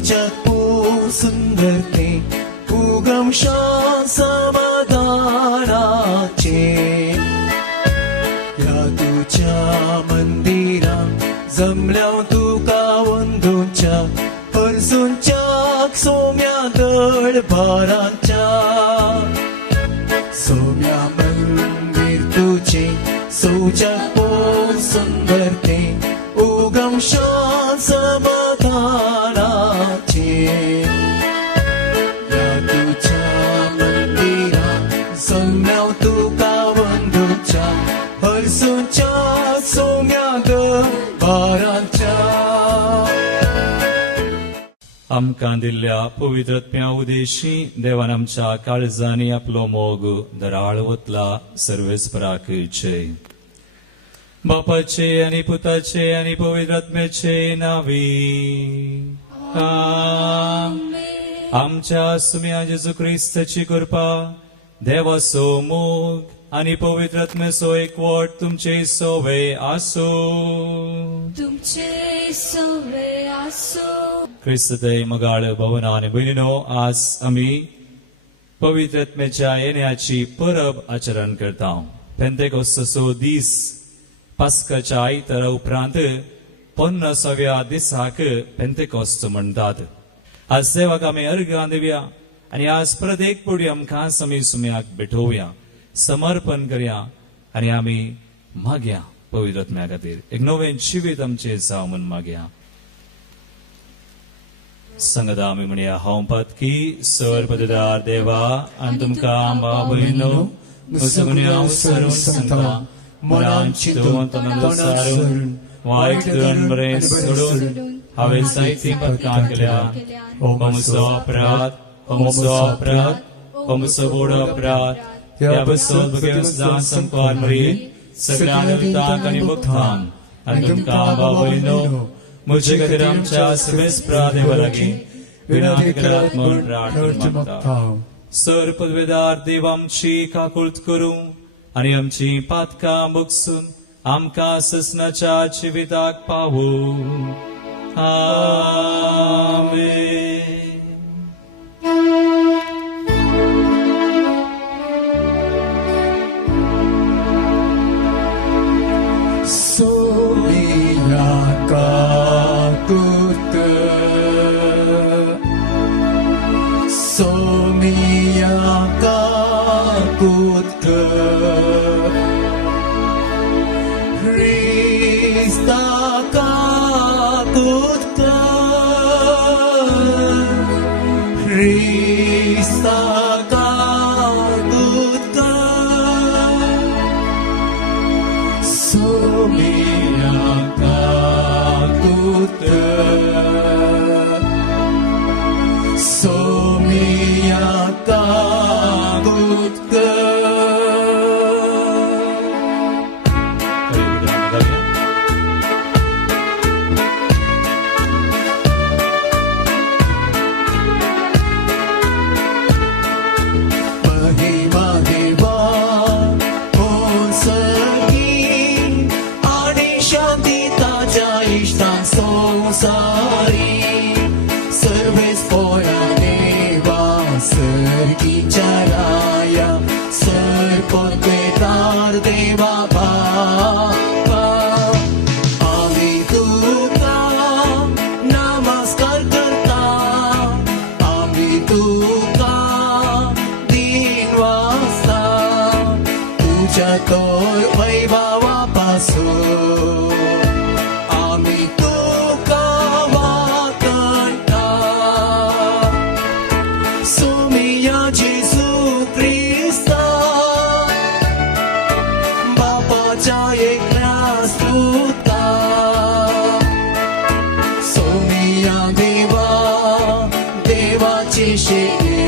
जगू सुंदर ते उगम शांत समाधानाचे या तुझ्या मंदिरात जमल्या तुका वंदूच्या हरसूंच्या सोम्या दळभारांच्या सोम्या मंदिर तुझे सौजगू सुंदर ते उगम शांत समाधानाचे या तुझ्या मंदिरात जमल्या तुका वंदूच्या हरसूंच्या सोम्या दळभारांच्या आमकां दिल्ल्या पवित्रत्म्या उदेशी देवान आमच्या काळजांनी आपलो मोग दराळ वतला सर्वेस्पराक जय. बापाचे आनी पुताचे आनी पवित्रत्म्याचे नावी आमच्या सुम्या जेजू क्रिस्ताची कृपा देवाचो मोग आनी पवित्रत्म्याचो एकवट तुमचे सोवे आसो. क्रिस्तय मगाळ भवनान भयणीनो, आज आमी पवित्रत्म्याच्या येण्याची परब आचरण करता. पेंतेकोस्ताचो दीस पास्काच्या आयतारा उपरांत 50व्या दिसाक पेंतेकोस्त म्हणटात. आज देवाक आमी अर्घां दिवया आनी आज परत एक पुडी आमकां समी सुम्याक भेटोवया, समर्पण करया आनी आमी मागया पवित्रत्म्या खातीर एक नवें जिवीत आमचें जावं म्हूण मागया. संगता आमी म्हणया हांव पातकी सर्वपददार देवा आनी तुमकां भाव भयणो सगळ्या सर्व संतां मनान चिंतून तोंडान सारून वायट करून बरें सोडून हांवें जायतीं पथकां केल्या. हो म्हजो अपराध, हो म्हजो अपराध, हो म्हजो व्हड अपराध. ह्या बसत बगेन सुद्दां संपार मरी सगळ्या देवतांक आनी भक्तांक आनी तुमकां भाव भयणो म्हजे खातीर आमच्या सर्वेस्परा देवा लागीं विनंती करात म्हूण प्रार्थना मागता. सर पदवेदार देव आमची काकुळट करूं आनी आमची पातकां बगसून आमकां ससनाच्या जिविताक पावूं. आमेन. सोमिया काकुत सोमिया काकुत Hrista काकुत Hrista काकुत सोमिया काकुत सोमिया काकुत महिमा देवा हो सगी आणि शांती ताज्या इष्टां संसारी सर्वेस पोया देवा सर्गीच्या राया सर्पद्वेदार देवा बापा आम्ही तुका नमस्कार करता आम्ही तुका दिन वाजता तुझ्या तोर वैभवापासून आम्ही तुका वाकणटा. सोमिया जेजू क्रिस्ता बापाच्या एकल्या स्तुता सोमिया देवा देवाची शेती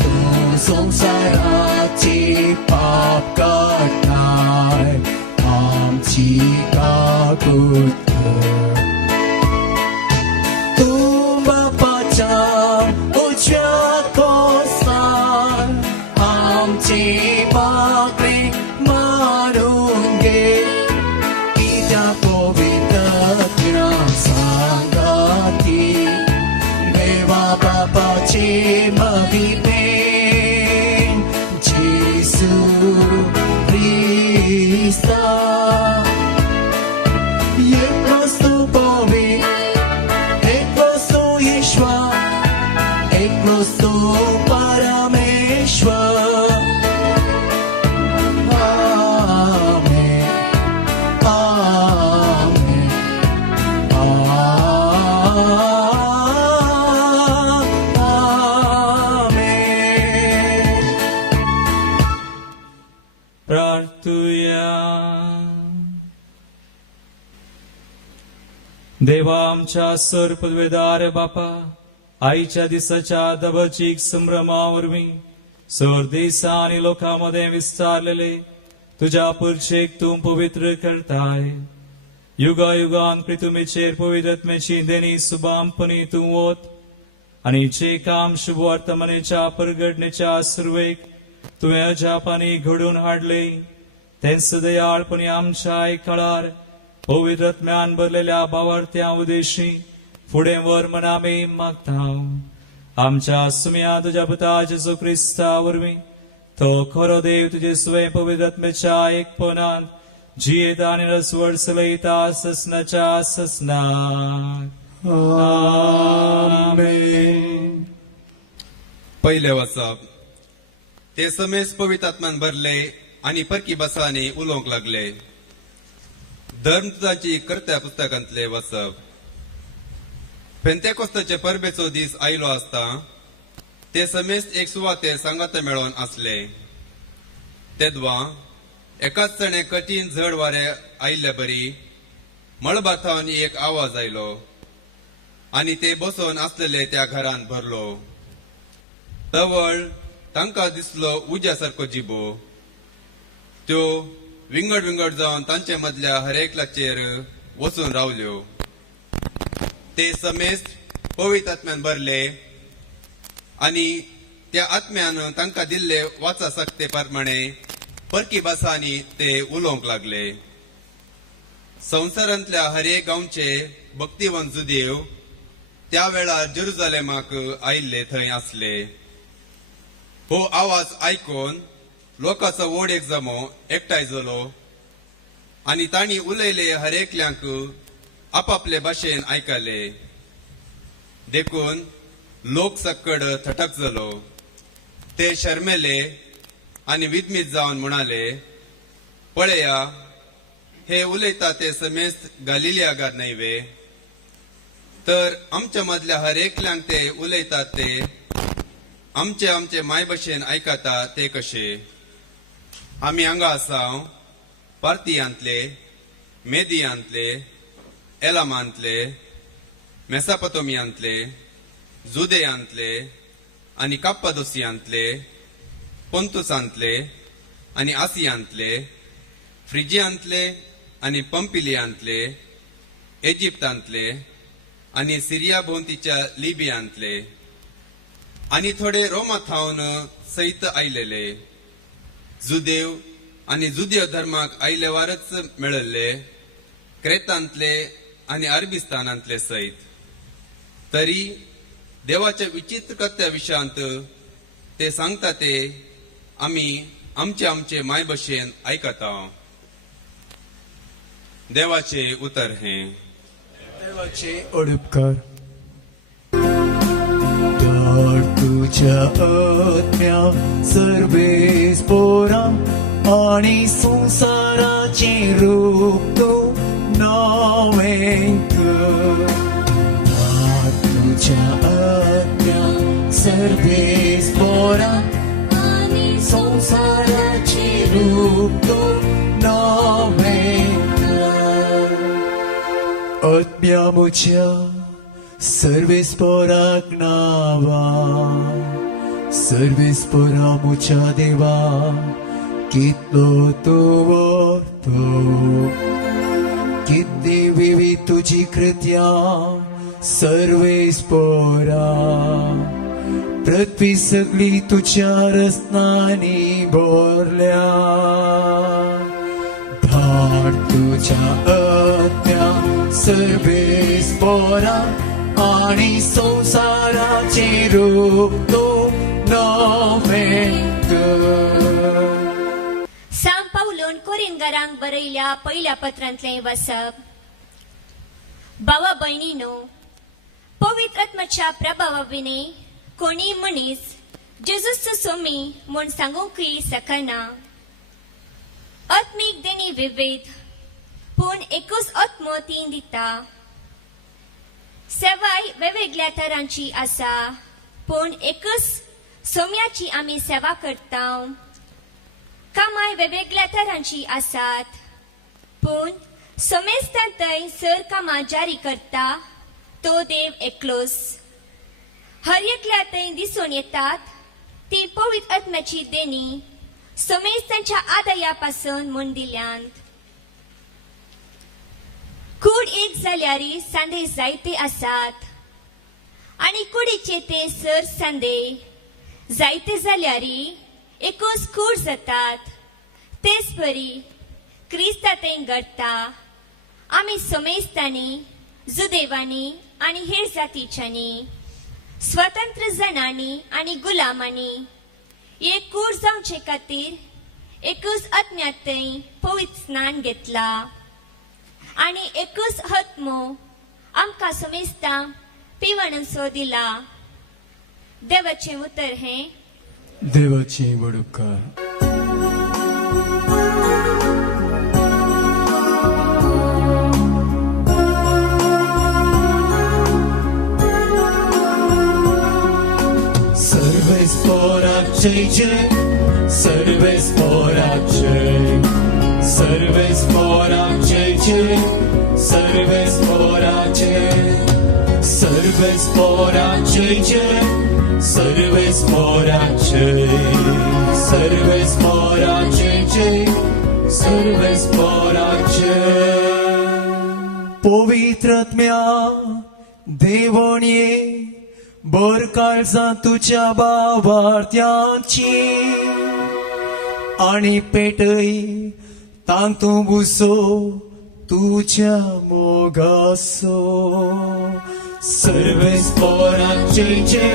तू संसाराची पाप काढणाय आमची काकुत तू बापाच्या उजव्या कोसार आमची बाकरी मारून घे कित्या पवित्र सांगाती Pin Jesus Christa Eklos tu Povi Eklos tu Yeshua Eklos tu Parameshwar Amen Amen Amen प्रार्थूया. देवा आमच्या सर पदवेदार बापा, आईच्या दिसाच्या दबचीक संभ्रमावरवी सर देशा आणि लोकांमध्ये विस्तारलेले तुझ्या पुरशेक तू पवित्र करताय. युगायुगांत तुमेचेर पवित्रत्मेची देणी सुबामपणी तू ओत आणि जे काम शुभ वर्तमानेच्या परगडणेच्या सुरवेक तुवें अजापानी घडून हाडले तेंच दयाळपणी आमच्या आयकाळार पवित्रत्म्यान भरलेल्या भावार्थ्या उदेशी फुडें वर म्हण आमी मागता. आमच्या सुम्या तुझ्या पुता जेजू क्रिस्ता वरवीं तो खरो देव तुझे स्वयं पवित्रत्मेच्या एकपणान जियेत आणि रसवड सलयता ससनाच्या ससनार. Amen. पहिले वचप. ते समेस पवित्रात्म्यान भरले आणि परकी बसाने उलोवंक लागले. धर्मदूताची कर्त्या पुस्तकांतले वचप. पेंतेकोस्ताचे परबेचो दीस आयलो आसता ते समेस एक सुवाते सांगात मेळोन आसले. तेदवा एकाच चणे कठीण झड वारे आयिल्ले बरी मळबाथावन एक आवाज आयलो आणि ते बसोन आसलेले त्या घरान भरलो. तवळ तांकां दिसलो उज्या सारको जिबो. त्यो विंगड विंगड जावन तांचे मदल्या हरेकल्याचेर वचून रावल्यो. ते समेस पवित्र आत्म्यान भरले आणि त्या आत्म्यान तांकां दिल्ले वाचा सक्ते प्रमाणे परकी भासांनी ते उलोवंक लागले. संवसारांतल्या हरेक गांवचे भक्तिवंत जुदेव त्या वेळार जेरुजालेमाक आयिल्ले थंय आसले. हो आवाज आयकून लोकांचो व्हड एक जमो एकठांय जालो आणि तांणी उलयले हरेकल्यांक आपापले भाशेन आयकले. देखून लोक सक्कड थटक जालो. ते शर्मेले आणि विदमीत जावन म्हणाले, पळया, हे उलयता ते समेस गालिलियागार न्हयवे? तर आमच्या मदल्या हरेकल्यांक ते उलयतात ते आमचे आमचे माय भशेन आयकता ते कशे? आमी हांगा आसाव पार्थियांतले, मेदियांतले, एलामांतले, मेसापोतोमियांतले, जुदेयांतले आणि काप्पादोसियांतले, पोंतुसांतले आणि आसियांतले, फ्रिजियांतले आणि पंपिलियांतले, इजिप्तांतले आणि सिरिया भोंवतीच्या लिबियांतले आणि थोडे रोमाथावन सैत आयलेले. जुदेव आणि जुदेव धर्माक आयलेवारच मेळल्ले क्रेतांतले आणि अरबिस्तानांतले सैत. तरी देवाच्या विचित्र कर्त्या विशयांत ते सांगता ते आमी आमचे आमचे माय भशेन आयकता. देवाचे उतर हे. देवाचे ओडपकार. तुझ्या आत्म्या सर्वेस पोरा आणि संसाराचे रूप तू नवें कर. तुझ्या आत्म्या सर्वेस पोरा आणि संसाराचे रूप तू नवें कर. आत्म्या मुझ्या सर्वेस पोराक नावा, सर्वेस पोरा मुझ्या देवा कितलो तो वर्तो. कितली विविध तुझी कृत्या सर्वेस पोरा. पृथ्वी सगळी तुझ्या रत्नांनी भरल्या. धाड तुझ्या आत्म्या सर्वेस पोरा आणि संसाराचे रूप तो नवे कर. सांत पावलोन कोरिंथांक बरयल्या पहिल्या पत्रांतले वाचप. भावा भयणीनो, पवित्र आत्म्याच्या प्रभावाविने कोणी मनीस जेजूस सोमी म्हूण सांगूंकय शकना. आत्मीक देणी विविध पूण एकूच आत्मो तीन दिता. सेवाय वेगवेगळ्या तरांची आसा पूण एकूच सोम्याची आमी सेवा करता. कामाय वेगवेगळ्या तरांची आसात पूण सोमेस्तांतय सर कामां जारी करता तो देव एकलोच. हर एकल्यातय दिसून येतात ती पवित्र आत्म्याची देणी सोमेस्तांच्या आदयापासून म्हूण दिल्यांत. कूड एक जाल्यारी सांदे जायते आसात आनी कुडीचे ते सर सांदे जायते जाल्यारी एकूच कूड जातात. तेच परी क्रिस्तांतय घडटा. आमी सोमेस्तांनी, जुदेवांनी आनी हेर जातीच्यांनी, स्वतंत्र जणांनी आनी गुलामांनी एक कूड जावचे खातीर एकूच आत्म्यातय पवित्र स्नान घेतला आनी एकूच आत्मो आमकां सोमेस्तांक पिवणसो दिला. देवाचें उतर हें. देवाची वडकार. Jai Jai, सर्वेस पोराक जय, सर्वेस पोराक जय जय, सर्वेस पोराक जय, सर्वेस पोराक जय जय, सर्वेस पोराक जय, सर्वेस पोराक जय जय, सर्वेस पोराक जय. पवित्र आत्म्या देवोणये बर काळजां तुझ्या भावार्थ्यांची आणि पेटय तांक तूं बुसो तुझ्या मोगासो. सर्वेस पोराक जय जय,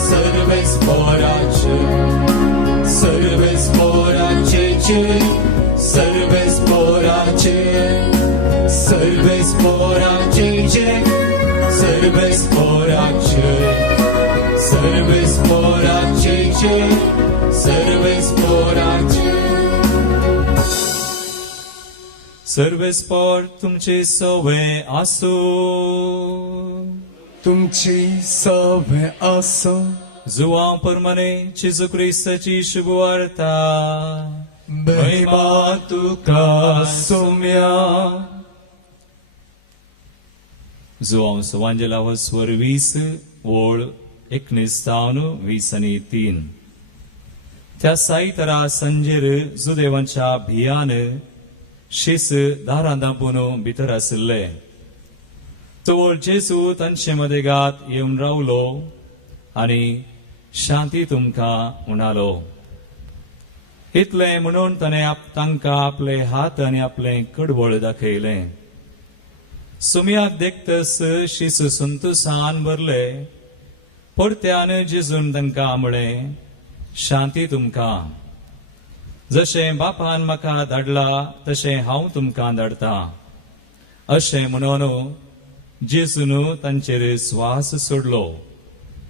सर्वेस पोराक जय, सर्वेस पोराक जय जय, सर्वेस पोराक जय, सर्वेस पोराक जय जय, सर्वेस पोराक जय, सर्वेस पोराक जय जय, सर्वेस पोराक जय. सर्वेस्पोर तुमचे सवय आसो, तुमची सवय आसो. जुवां परमाने जेजू क्रिस्ताची शुभवार्ता. महिमा तुका सोम्या. जुवां सुवांजलावर स्वर 20 ओळ 19-20-3. त्या साईतरा संजेर जुदेवांच्या भियान शिस दारां दांपून भितर आसले. तो जेजू तांचे मदेगात येवन रावलो आनी शांती तुमकां म्हणालो. इतलें म्हणून ताणें तांकां आपले हात आनी आपलें कडवळ दाखयलें. सुमयाक देखतस शिस संतोषान भरले. परत्यान जेजून तांकां म्हळें, शांती तुमकां. जशें बापान म्हाका धाडला तशें हांव तुमकां धाडटा. अशें म्हणून जेजून तांचेर स्वास सोडलो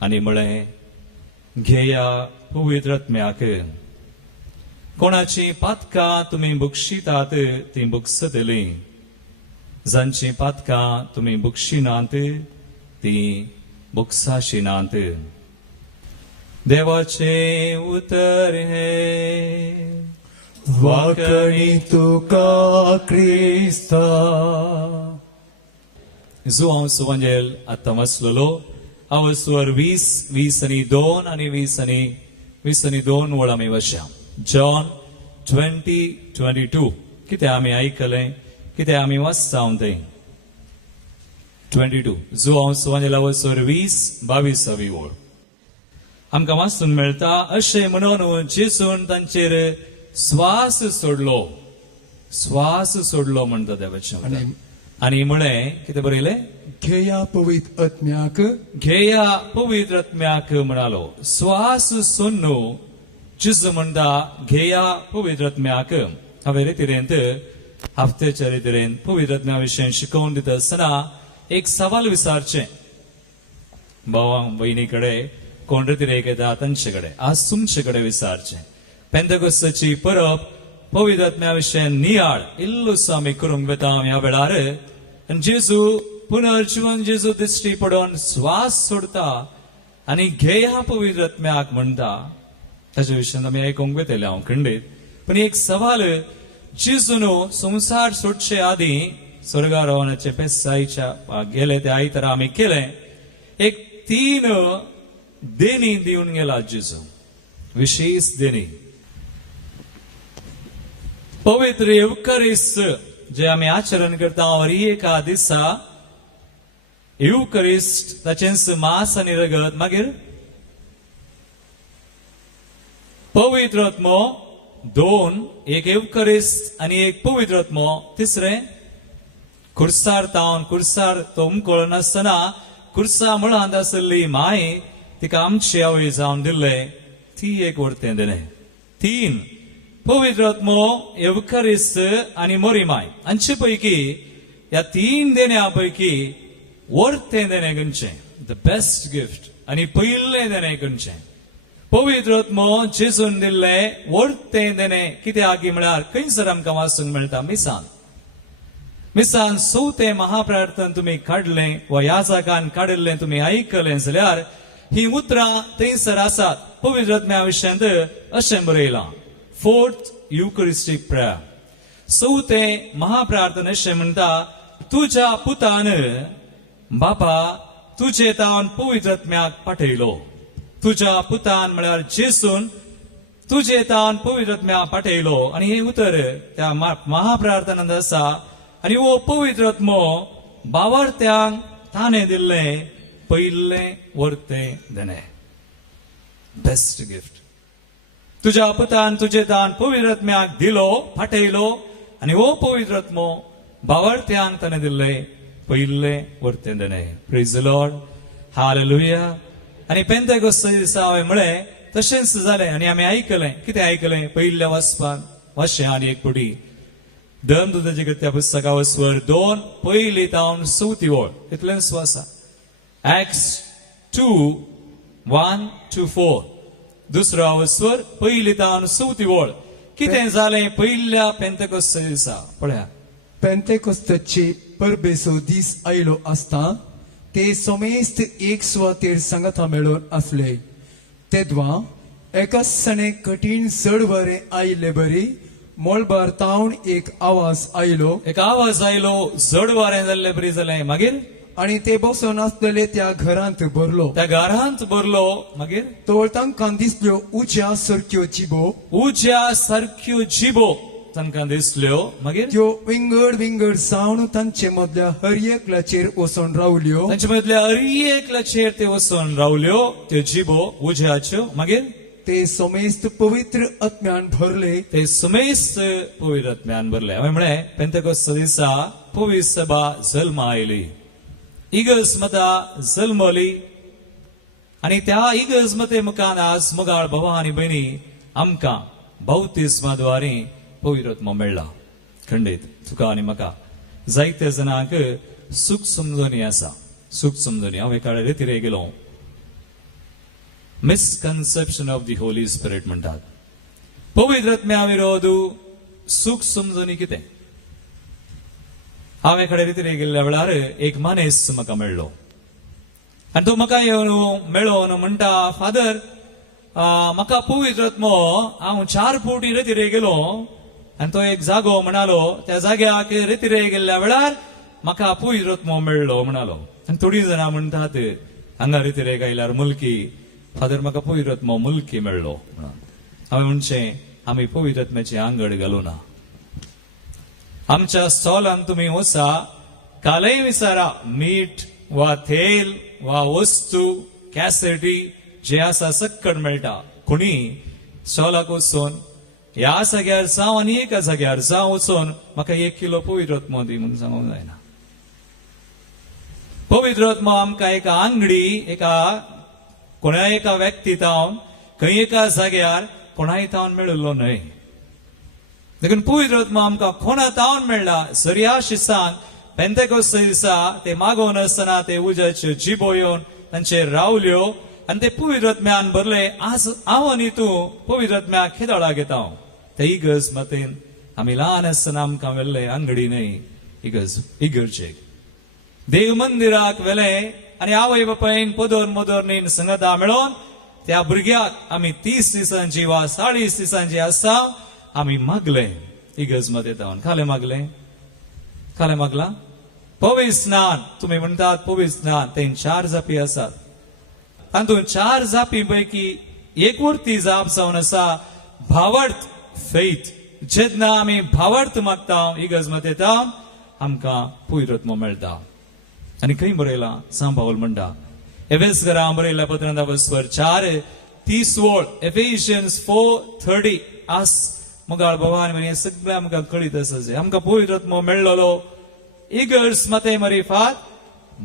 आनी म्हळें, घेया पवित्र आत्म्याक. कोणाची पातकां तुमी बुक्षितात ती बुकसतली. जांची पातकां तुमी बुक्षिनात ती बुकसाशिनात. देवाचे उतर हे. वाकणी तुका क्रिस्ता. जो हांव सुवांजेल आतां वाचलेलो हांव स्वर 20-2 आनी 20-2 वळ आमी वाचया. जॉन 20:22. कितें आमी आयकलें, कितें आमी वाचता हांव तें. 22. जो हांव सुवांजेला स्वर 20-22 वळ आमकां वाचूंक मेळटा. अशें म्हणून जेजून तांचेर स्वास सोडलो. स्वास सोडलो म्हणटा देवाचें. आनी म्हळें कितें बरयलें घेया पवित्र आत्म्याक घेया पवित्र आत्म्याक म्हणालो स्वास सोन्नो जिज म्हणटा घेया पवित्र आत्म्याक हांवें रितीरेंत हफ्त्याच्या रितीरेन पवित्र आत्म्या विशयी शिकोवन दिता आसतना एक सवाल विचारचें भावांक भयणी कडेन कोण रितीरेक येता तांचे कडेन आज तुमचे कडेन विचारचें पेंतकोस्ताची परब पवित्र आत्म्या विशयी नियाळ इल्लोसो आमी करूंक वेता ह्या वेळार आनी जेजू पुनर्जीवन जेजू दिश्टी पडोवन स्वास सोडता आनी घेया पवित्र आत्म्याक म्हणटा ताचे विशयी आमी आयकूंक वेतले हांव खंडीत पण एक सवाल जेजून संसार सोडचे आदीं स्वर्गा रावनाचे पेसायच्या गेले ते आयतार आमी केले एक 3 देणी दिवन गेला जेजू विशेष देणी पवित्र युकरिस्त जे आमी आचरण करता हर एका दिसा युकरिस्ट ताचेंच मास आनी रगत मागीर पवित्र आत्मो 2 एक युकरिस्त आनी एक पवित्र आत्मो तिसरें खुर्सार तावन खुर्सार तो मुकोळ नासतना खुर्सा मुळांत आसली माय तिका आमचे आवय जावन दिल्ले ती एक वर्तें देणे 3 पवित्र आत्मो युकरिस्त आनी मोरीमाय हांचे पैकी ह्या 3 देण्या पैकी वर्तें देणे खंयचें द बेस्ट गिफ्ट आनी पयलें देणे खंयचें पवित्र आत्मो जेजून दिल्ले वर्तें देणे कित्याक म्हळ्यार खंयसर आमकां वाचूंक मेळटा मिसान सौतें महाप्रार्थन तुमी काडलें वा याजकान काडिल्लें तुमी आयकलें जाल्यार ही उतरां थंयसर आसात पवित्र आत्म्या विशयांत अशें बरयलां 4th युकरिस्टीक प्रेयर सौतें महाप्रार्थन अशें म्हणटा तुज्या पुतान बापा तुजे तावन पवित्र आत्म्याक पाठयलो तुज्या पुतान म्हळ्यार जेजून तुजे तावन पवित्र आत्म्याक पाठयलो आनी हे उतर त्या महाप्रार्थनांत आसा आनी हो पवित्र आत्मो बावर्त्यांक ताणें दिल्लें पयलें वर्तें देणें बेस्ट गिफ्ट तुज्या पुतान तुजे दान पवित्र आत्म्याक दिलो पाठयलो आनी हो पवित्र आत्मो बावर्त्यांक ताणें दिल्लें पयलें वर्तें देणें प्रेज द लॉर्ड हालेलुया आनी पेंतेकोस्ता दिसा हांवें म्हळें तशेंच जालें आनी आमी आयकलें कितें आयकलें पयल्या वाचपान वाचचें आनी एक पुटी धर्मदूताच्या कृत्या पुस्तका वचवर 2 पयली तावन 4 ओळ इतलेंच वाचा Acts 2:1-4 दुसरो वचवर पयली तावन 4 ओळ कितें जालें पयल्या पेंतेकोस्ता दिसा पळया पेंतेकोस्ताची परबेचो दीस आयलो आसता ते समेस्त एक सुवातेर सांगाता मेळून आसले तेदवा एकाच सणे कठीण चड वरें आयिल्ले बरी मोळबार तावन एक आवाज आयलो जड वारें जाल्लें बरी जालें मागीर आनी ते बसून आसलेले त्या घरांत भरलो मागीर तोळ तांकां दिसल्यो उज्या सारक्यो जिबो तांकां दिसल्यो मागीर त्यो विंगड जावन तांचे मदल्या हर एकल्याचेर वचून रावल्यो तांचे मदल्या हर एकल्याचेर ते वचून रावल्यो त्यो जिबो उज्याच्यो मागीर ते समेस्त पवित्र आत्म्यान भरले हांवें म्हळें पेंतेकोस्ता दिसा पवित्र सभा जल्मा आयली इगर्ज मतां जल्मली आनी त्या इगर्ज मते मुखान आज मोगाळ भावां आनी भयणी आमकां बावतिस्माद्वारे पवित्र आत्मो मेळ्ळा खंडीत तुका आनी म्हाका जायत्या जाणांक सूख समजोनी आसा सूख समजोनी हांव एका रितीरे गेलो misconception of the Holy spirit म्हणटात पवित्र आत्म्या विरोध सूख समजोनी कितें हांव एका रितीरे गेल्ल्या वेळार एक मनीस म्हाका मेळ्ळो आनी तो म्हाका येवन मेळोन म्हणटा फादर म्हाका पवित्र आत्मो हांव 4 फावटी रितीरे गेलो आनी तो एक जागो म्हणालो त्या जाग्याक रितीरे गेल्ल्या वेळार म्हाका पवित्र आत्मो मेळ्ळो म्हणालो आनी थोडीं जाणां म्हणटात हांगा रितीरे आयल्यार मुलकी फादर म्हाका पवित्र आत्मो मुलकी मेळ्ळो हांवें म्हणचें आमी पवित्र आत्म्याची आंगड घालूं ना आमच्या स्टॉलान तुमी वचा कालय विचारा मीठ वा तेल वा वस्तू कॅसेटी जे आसा सक्कड मेळटा कोणी स्टॉलाक वचून ह्या जाग्यार जावं आनी एका जाग्यार जावं वचून म्हाका 1 किलो पवित्र आत्मो दी म्हणून सांगूंक जायना पवित्र आत्मा आमकां एका आंगडी एका कोणा एका व्यक्ती तावन खंय एका जाग्यार कोणाय तावन मेळिल्लो न्हय. देखून पवित्र आत्मा आमकां कोणा तावन मेळ्ळा. सरिया शिसान पेंतेकोस्त दिसा ते मागोवन आसतना ते उज्याच्यो जिबो येवन तांचेर रावल्यो आनी ते पवित्र आत्म्यान भरले. आज हांव आनी तूं पवित्र आत्म्याक खेदोळा घेता. ते इगर्ज मतेन आमी ल्हान आसतना आमकां व्हेल्ले आंगडी न्हय, इगर्जेक देव मंदिराक व्हेले आनी आवय बापायन पदर मोदोर संगता मेळोन त्या भुरग्याक आमी 30 दिसांची वा 40 दिसांची आसा आमी मागले. इगर्ज मध्ये जावन खाले मागला पवित्र स्नान. तुम्ही म्हणटात पवित्र स्नान ते 4 जापी आसात. तातूंत 4 जापी पैकी एक वरती जाप जावन आसा भावार्थ फेथ. जेन्ना आमी भावार्थ मागता इगर्ज मध्ये जावन आमकां पवित्र आत्मा मेळटा. आनी खंय बरयला सांग पावल म्हणटा एफेसकारांक बरयल्या पत्रांत 4:30 एफिशियन्स 4:30 आस मुगाळ भवान म्हणे सगळें आमकां कळीत आसा जे आमकां पवित्र आत्मा मेळ्ळलो इगर्ज मते मरिफात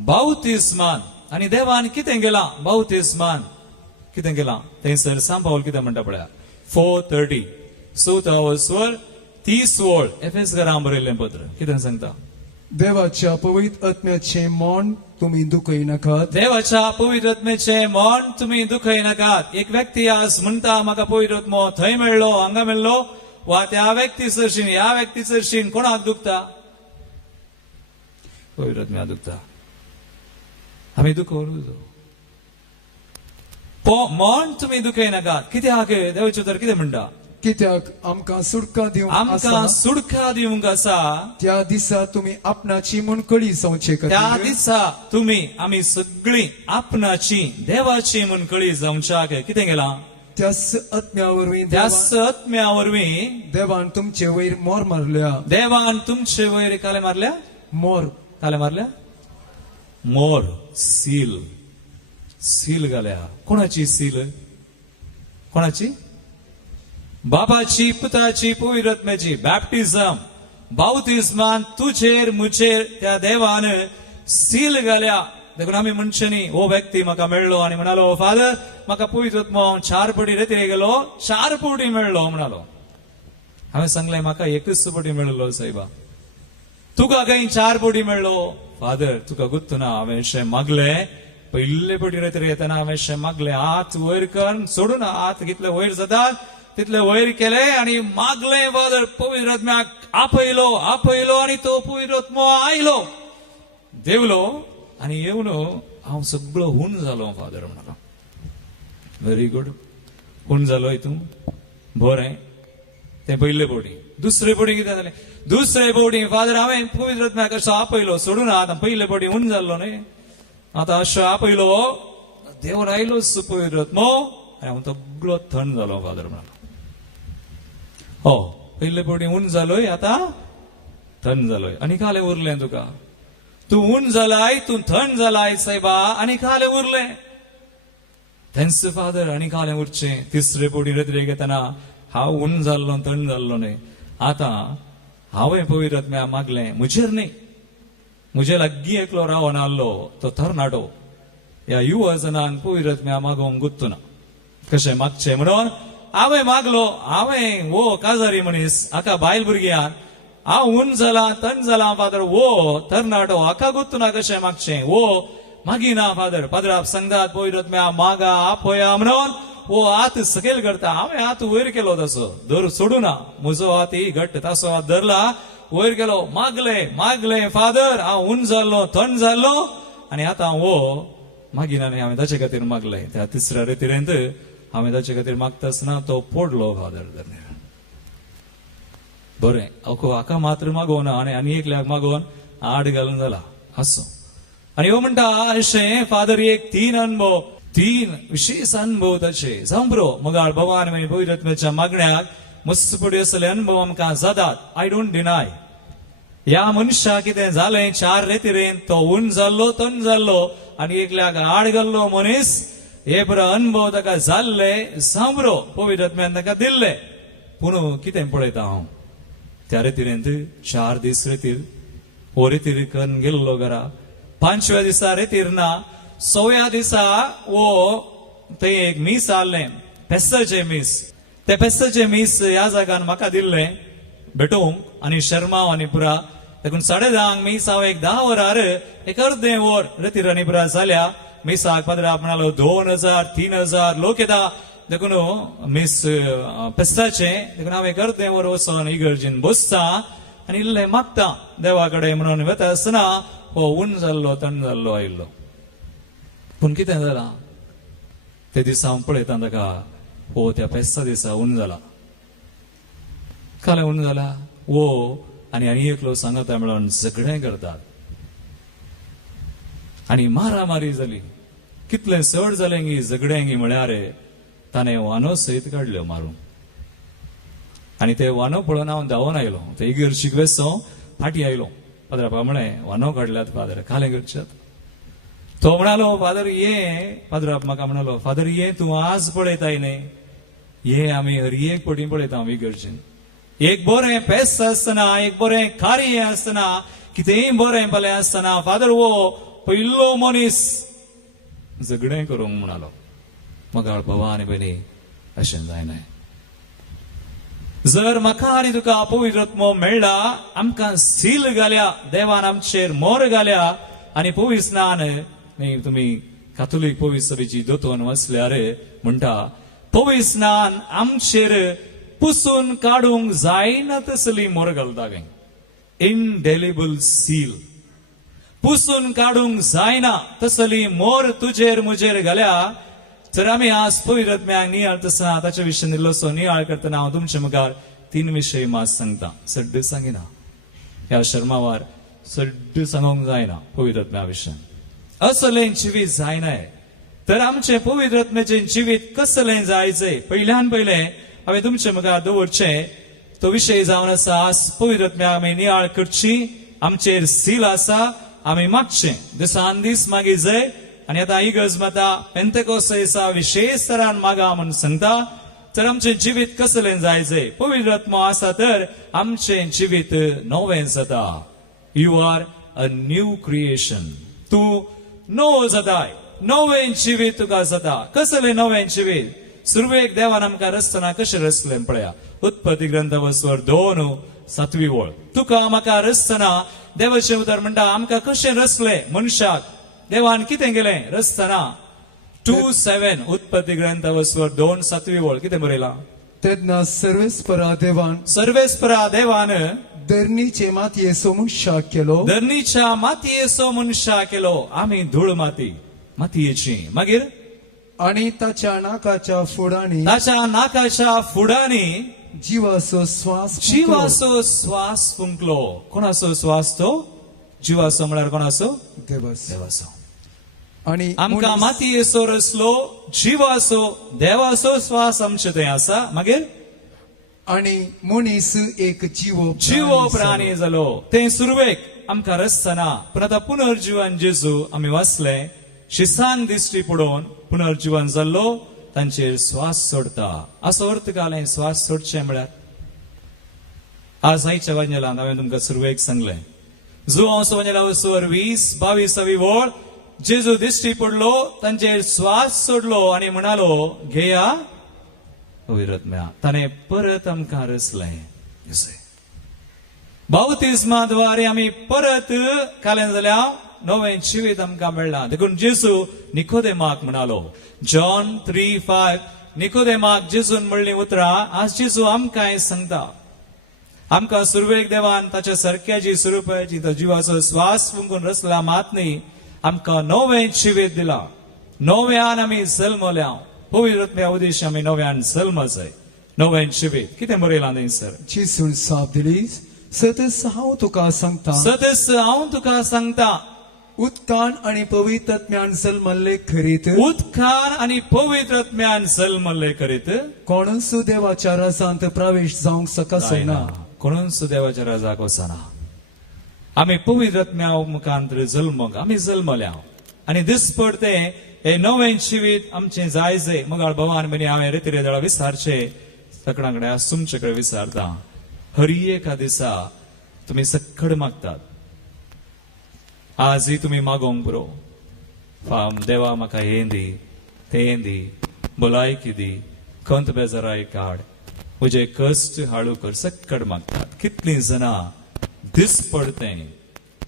बावतिस्मान. आनी देवान कितें केलां बावतिस्मान कितें केलां थंयसर सांग पावल कितें म्हणटा पळया 4:30 सोतावस्वर 30 एफेसकारांक बरयल्लें पत्र कितें सांगता. देवाच्या पवित्र आत्म्याचे मन तुम्ही दुखय नाकात. देवाच्या पवित्र आत्म्याचे मन तुम्ही दुखय नाकात. एक व्यक्ती आज म्हणटा म्हाका पवित्र आत्मो थंय मेळ्ळो हांगा मेळ्ळो वा त्या व्यक्ती सरशीन ह्या व्यक्ती सरशीन कोणाक दुखता. पवित्र आत्म्याक दुखता. आमी दुखोवं मन तुम्ही दुखय नाकात. कित्याक देवाचें उतर कितें म्हणटा कित्याक आमकां सुटका दिवंक आमकां सुटका दिवंक आसा. त्या दिसा तुम्ही आपणाची मुनकळी जावचे त्या खातीर दिसा आमी सगळीं आपणाची देवाची मुनकळी जावच्याक कितें केलां त्याच आत्म्यावरवीं त्याच आत्म्या वरवीं देवान तुमचे वयर मोर मारल्या. देवान तुमचे वयर काले मारल्या मोर काले मारल्या मोर सील घाल्या. कोणाची सील कोणाची बापाची पुताची पवित्र आत्म्याची बॅप्टिझम बावतिस्मान तुझेर मुझेर त्या देवान सील घाल्या. देखून आमी म्हणचेनी हो व्यक्ती म्हाका मेळ्ळो आनी म्हणालो फादर म्हाका पवित्र आत्मा 4 पटी रेतीर गेलो 4 पटी मेळ्ळो म्हणालो. हांवें सांगलें म्हाका 1 पटी मेळ्ळो सायबा. तुका खंय 4 पटी मेळ्ळो. फादर तुका गुर्तू ना हांवें अशें मागलें पयले पटी रेतीर येतना हांवें अशें मागलें हात वयर कर सोडून हात कितले वयर जातात तितले वयर केले आनी मागले फादर पवित्र आत्म्याक आपयलो आनी तो पवित्र आत्मो आयलो देवलो आनी येवन हांव सगळो हूण जालो. फादर म्हणालो व्हेरी गुड हूण जालो हितून बरें. ते पयले पटी. दुसरे पटी कितें जालें दुसरे पटी फादर हांवें पवित्र आत्म्याक असो आपयलो सोडून आतां पयले पटी हूण जाल्लो न्ही आतां अशें आपयलो देव आयलो पवित्र आत्मो आनी हांव सगळो थंड जालो. फादर म्हणालो हो पयले पटी हूण जालोय आतां थंड जालोय आनी काले उरलें तुका. तूं हूण जालाय तूं थंड जालाय सायबा आनी काले उरलें. थँक्स फादर आनी कालें उरचें. तिसरे पटी रेत्रेक येतना हांव हूण जाल्लो थंड जाल्लो न्हय आतां हांवें पवित्र आत्म्याक मागलें म्हजेर न्हय म्हजे लागीं एकलो रावन आसलो तो तरणाटो ह्या युवा जनांक पवित्र आत्म्याक मागोवंक गुर्तू ना कशें मागचें म्हणून हांवें मागलो. हांवें वो काजारी मनीस हाका बायल भुरग्यान हांव हूण जाला थंड जाला फादर वो तरणाटो हाका गुर्तू ना कशें मागचें वो मागिना फादर. पाद्राप सांगतात पवित्र आत्म्याक मागा आपया म्हणून वो हात सकयल करता. हांवें हात वयर केलो तसो धर सोडू ना म्हजो हात ही घट्ट तासो हात धरला वयर केलो मागलें फादर हांव हूण जाल्लो थंड जाल्लो आनी आतां वो मागिना न्ही हांवें ताचे खातीर मागलें. त्या तिसऱ्या रेतीरेंत हांवें ताचे खातीर मागता आसतना तो पडलो फादर. बरें हाका मात्र मागोवन आनी एकल्याक मागोवन आड घालून जाला आसो. आनी हो म्हणटा अशें फादर एक 3 अनुभव 3 विशेष अनुभव ताचे जावं बरो मोगाळ भवान आनी पवित्र आत्म्याच्या मागण्याक मस्त पडी असले अनुभव आमकां जातात. आय डोंट डिनाय ह्या मनशाक कितें जालें 4 रेतीरेन तो हूण जाल्लो थंड जाल्लो आनी एकल्याक आड घाल्लो मनीस हे बरो अनुभव ताका जाल्ले जावं बरो पवित्र आत्म्यान ताका दिल्ले. पूण कितें पळयता हांव त्या रेतीरेंत 4 दीस रेतीर हो रेतीर करून गेल्लो घरा 5व्या दिसा रेतीर ना 6व्या दिसा वो ते एक मीस आले पेस्ताचे मीस ते पेस्ताचे मीस ह्या जागान म्हाका दिल्ले भेटूंक आणि शर्मा आणि पुरा देखून 10:30 मीस हांव एक 10 वरार एक अर्धे वर रेतीर आनी पुरा जाल्या मीसाक पाद्रा म्हणालो 2000 3000 लोक येता देखून मीस पेस्ताचे देखून हांव एक अर्धे वर वचोन इगर्जीन बसता आनी इल्लें मागता देवा कडेन म्हणून वता आसतना हो ऊन जाल्लो थंड जाल्लो आयिल्लो पूण कितें जालां ते दिसा हांव पळयता ताका हो त्या पेस्ता दिसा ऊन जाला काल ऊन जाला वो आनी एकलो सांगता मेळोन झगडें करतात आनी मारामारी जाली कितलें चड जालें गी झगडें गी म्हळ्यार ताणें वानो सयत काडल्यो मारूंक आनी ते वानो पळोवन हांव धांवून आयलो ते इगर्जीक वेचो फाटी आयलो पाद्रापा म्हळें वानो काडल्यात फादर कालें करच्यात तो म्हणालो फादर ये पाद्राप म्हाका म्हणालो फादर ये तूं आज पळयताय न्ही ये आमी हर एक पटी पळयता हांव इगर्जीन एक बरें पेस्त आसतना एक बरें कार्य आसतना कितेंय बरें भलें आसतना फादर वो पयलो मनीस झगडें करूंक म्हणालो म्हाका भावा आनी भयणी अशें जायना जर म्हाका आनी तुका पवित्र आत्मो मेळ्ळा आमकां सील घाल्या देवान आमचेर मोर घाल्या आनी पवित्र स्नान तुमी काथोलीक पवित्र सभेची दोतोन वाचल्यार म्हणटा पवित्र स्नान आमचेर पुसून काडूंक जायना तसली मोर घालता काय इनडेलिबल सील पुसून काडूंक जायना तसली मोर तुजेर मुजेर घाल्या तर आमी आज पवित्र आत्म्याक नियाळ तसा ताच्या विशयी निल्लोसो नियाळ करतना हांव तुमचे मुखार 3 विशय मात सांगता सड्ड सांगिना ह्या शर्मावार सड्ड सांगूंक जायना पवित्र आत्म्या विशयी असलें जिवीत जायनाय तर आमचे पवित्र आत्म्याचे जिवीत कसलें जायचें पयल्यान पयलें हांवें तुमचे मुखार दवरचें तो विशय जावन आसा आज पवित्र आत्म्याक आमी नियाळ करची आमचेर सील आसा आमी मागचें दिसान दीस मागीर जाय आनी आतां ही गज माता पेंतेकोस्तेसा विशेष तरान मागा म्हणून सांगता तर आमचें जिवीत कसलें जायचें पवित्र आत्मो आसा तर आमचें जिवीत नवें जाता you are a new creation तूं नवो जाताय नवें जिवीत तुका जाता कसलें नवें जिवीत सुरवेक देवान आमकां रचतना कशें रचलें पळया उत्पत्ती ग्रंथ वचवर 2:7 वळ तुका म्हाका रचतना देवाचें उतर म्हणटा आमकां कशें रचलें मनशाक देवान कितें केलें रचतना 2:7 उत्पत्ती ग्रंथ वचवर 2:7 वळ कितें बरयलां तेन्ना सर्वेस्परा देवान धरणीचे मातयेचो मनशा केलो धरणीच्या मातयेचो मनशा केलो आमी धूळ मातयेची मागीर आणि ताच्या नाकाच्या फुडांनी जिवाचो श्वास फुंकलो कोणाचो श्वास तो जिवाचो म्हळ्यार कोणाचो देवाचो आणि आमकां मातयेचो रचलो जिवाचो देवाचो श्वास आमचे थंय आसा मागीर आणि मनीस एक जीव प्राणी जालो ते सुरवेक आमकां रचतना पूण आतां पुनर्जीवन जेजू आमी वाचले शिसांक दिश्टी पडोवन पुनर्जीवन जाल्लो तांचेर श्वास सोडता असो अर्थ घालें श्वास सोडचें म्हळ्यार आज आयच्या वांजेलांत हांवें तुमकां सुरवेक सांगलें जुवांचो वांजेला वचोर 20-22 वळ जेजू दिश्टी पडलो तांचेर श्वास सोडलो आनी म्हणालो घेया पवित्र आत्म्या ताणें परत आमकां रचलें बावतिस्माद्वारे आमी परत कालें जाल्यार नवें जिवीत आमकां मेळ्ळां देखून जेजू निकोदेमाक म्हणालो जॉन 3:5 निकोदेमाक जेजून म्हणलीं उतरां आज जेजू आमकां सांगता आमकां सुरवेक देवान ताच्या सारक्याची स्वरुपाची तो जिवाचो श्वास फुंकून रचला मात न्ही आमकां नवें जिवीत दिलां नव्यान आमी जल्मल्या पवित्र आत्म्या उद्देश आमी नव्यान जल्म जाय नवें जिवीत कितें बरयलां थंयसर जेजून साप दिली सतस हांव तुका सांगता उदकान आणि पवित्र आत्म्यान जल्मल्ले खरीत उदकान आणि पवित्र आत्म्यान जल्मल्ले खरीत कोणूच देवाच्या राजांत प्रवेश जावंक सकसना कोणूच देवाच्या राजाक वचना आमी पवित्र आत्म्या मुखांतर जल्मक आमी जल्मल्या आनी दिसपड ते हे नवें जिवीत आमचें जायचें मगाळ भवान म्हणी हांवें रेतीरेदळा विचारचे तकडा कडेन तुमचे कडेन विचारता हर एका दिसा तुमी सक्कड मागतात आजही तुम्ही मागोंक पुरो फाम देवा म्हाका हें दी तें दी भलायकी दी खंत बेजाराय काड म्हजे कश्ट हाळू कर सक्कड मागतात कितलीं जाणां दिसपडतें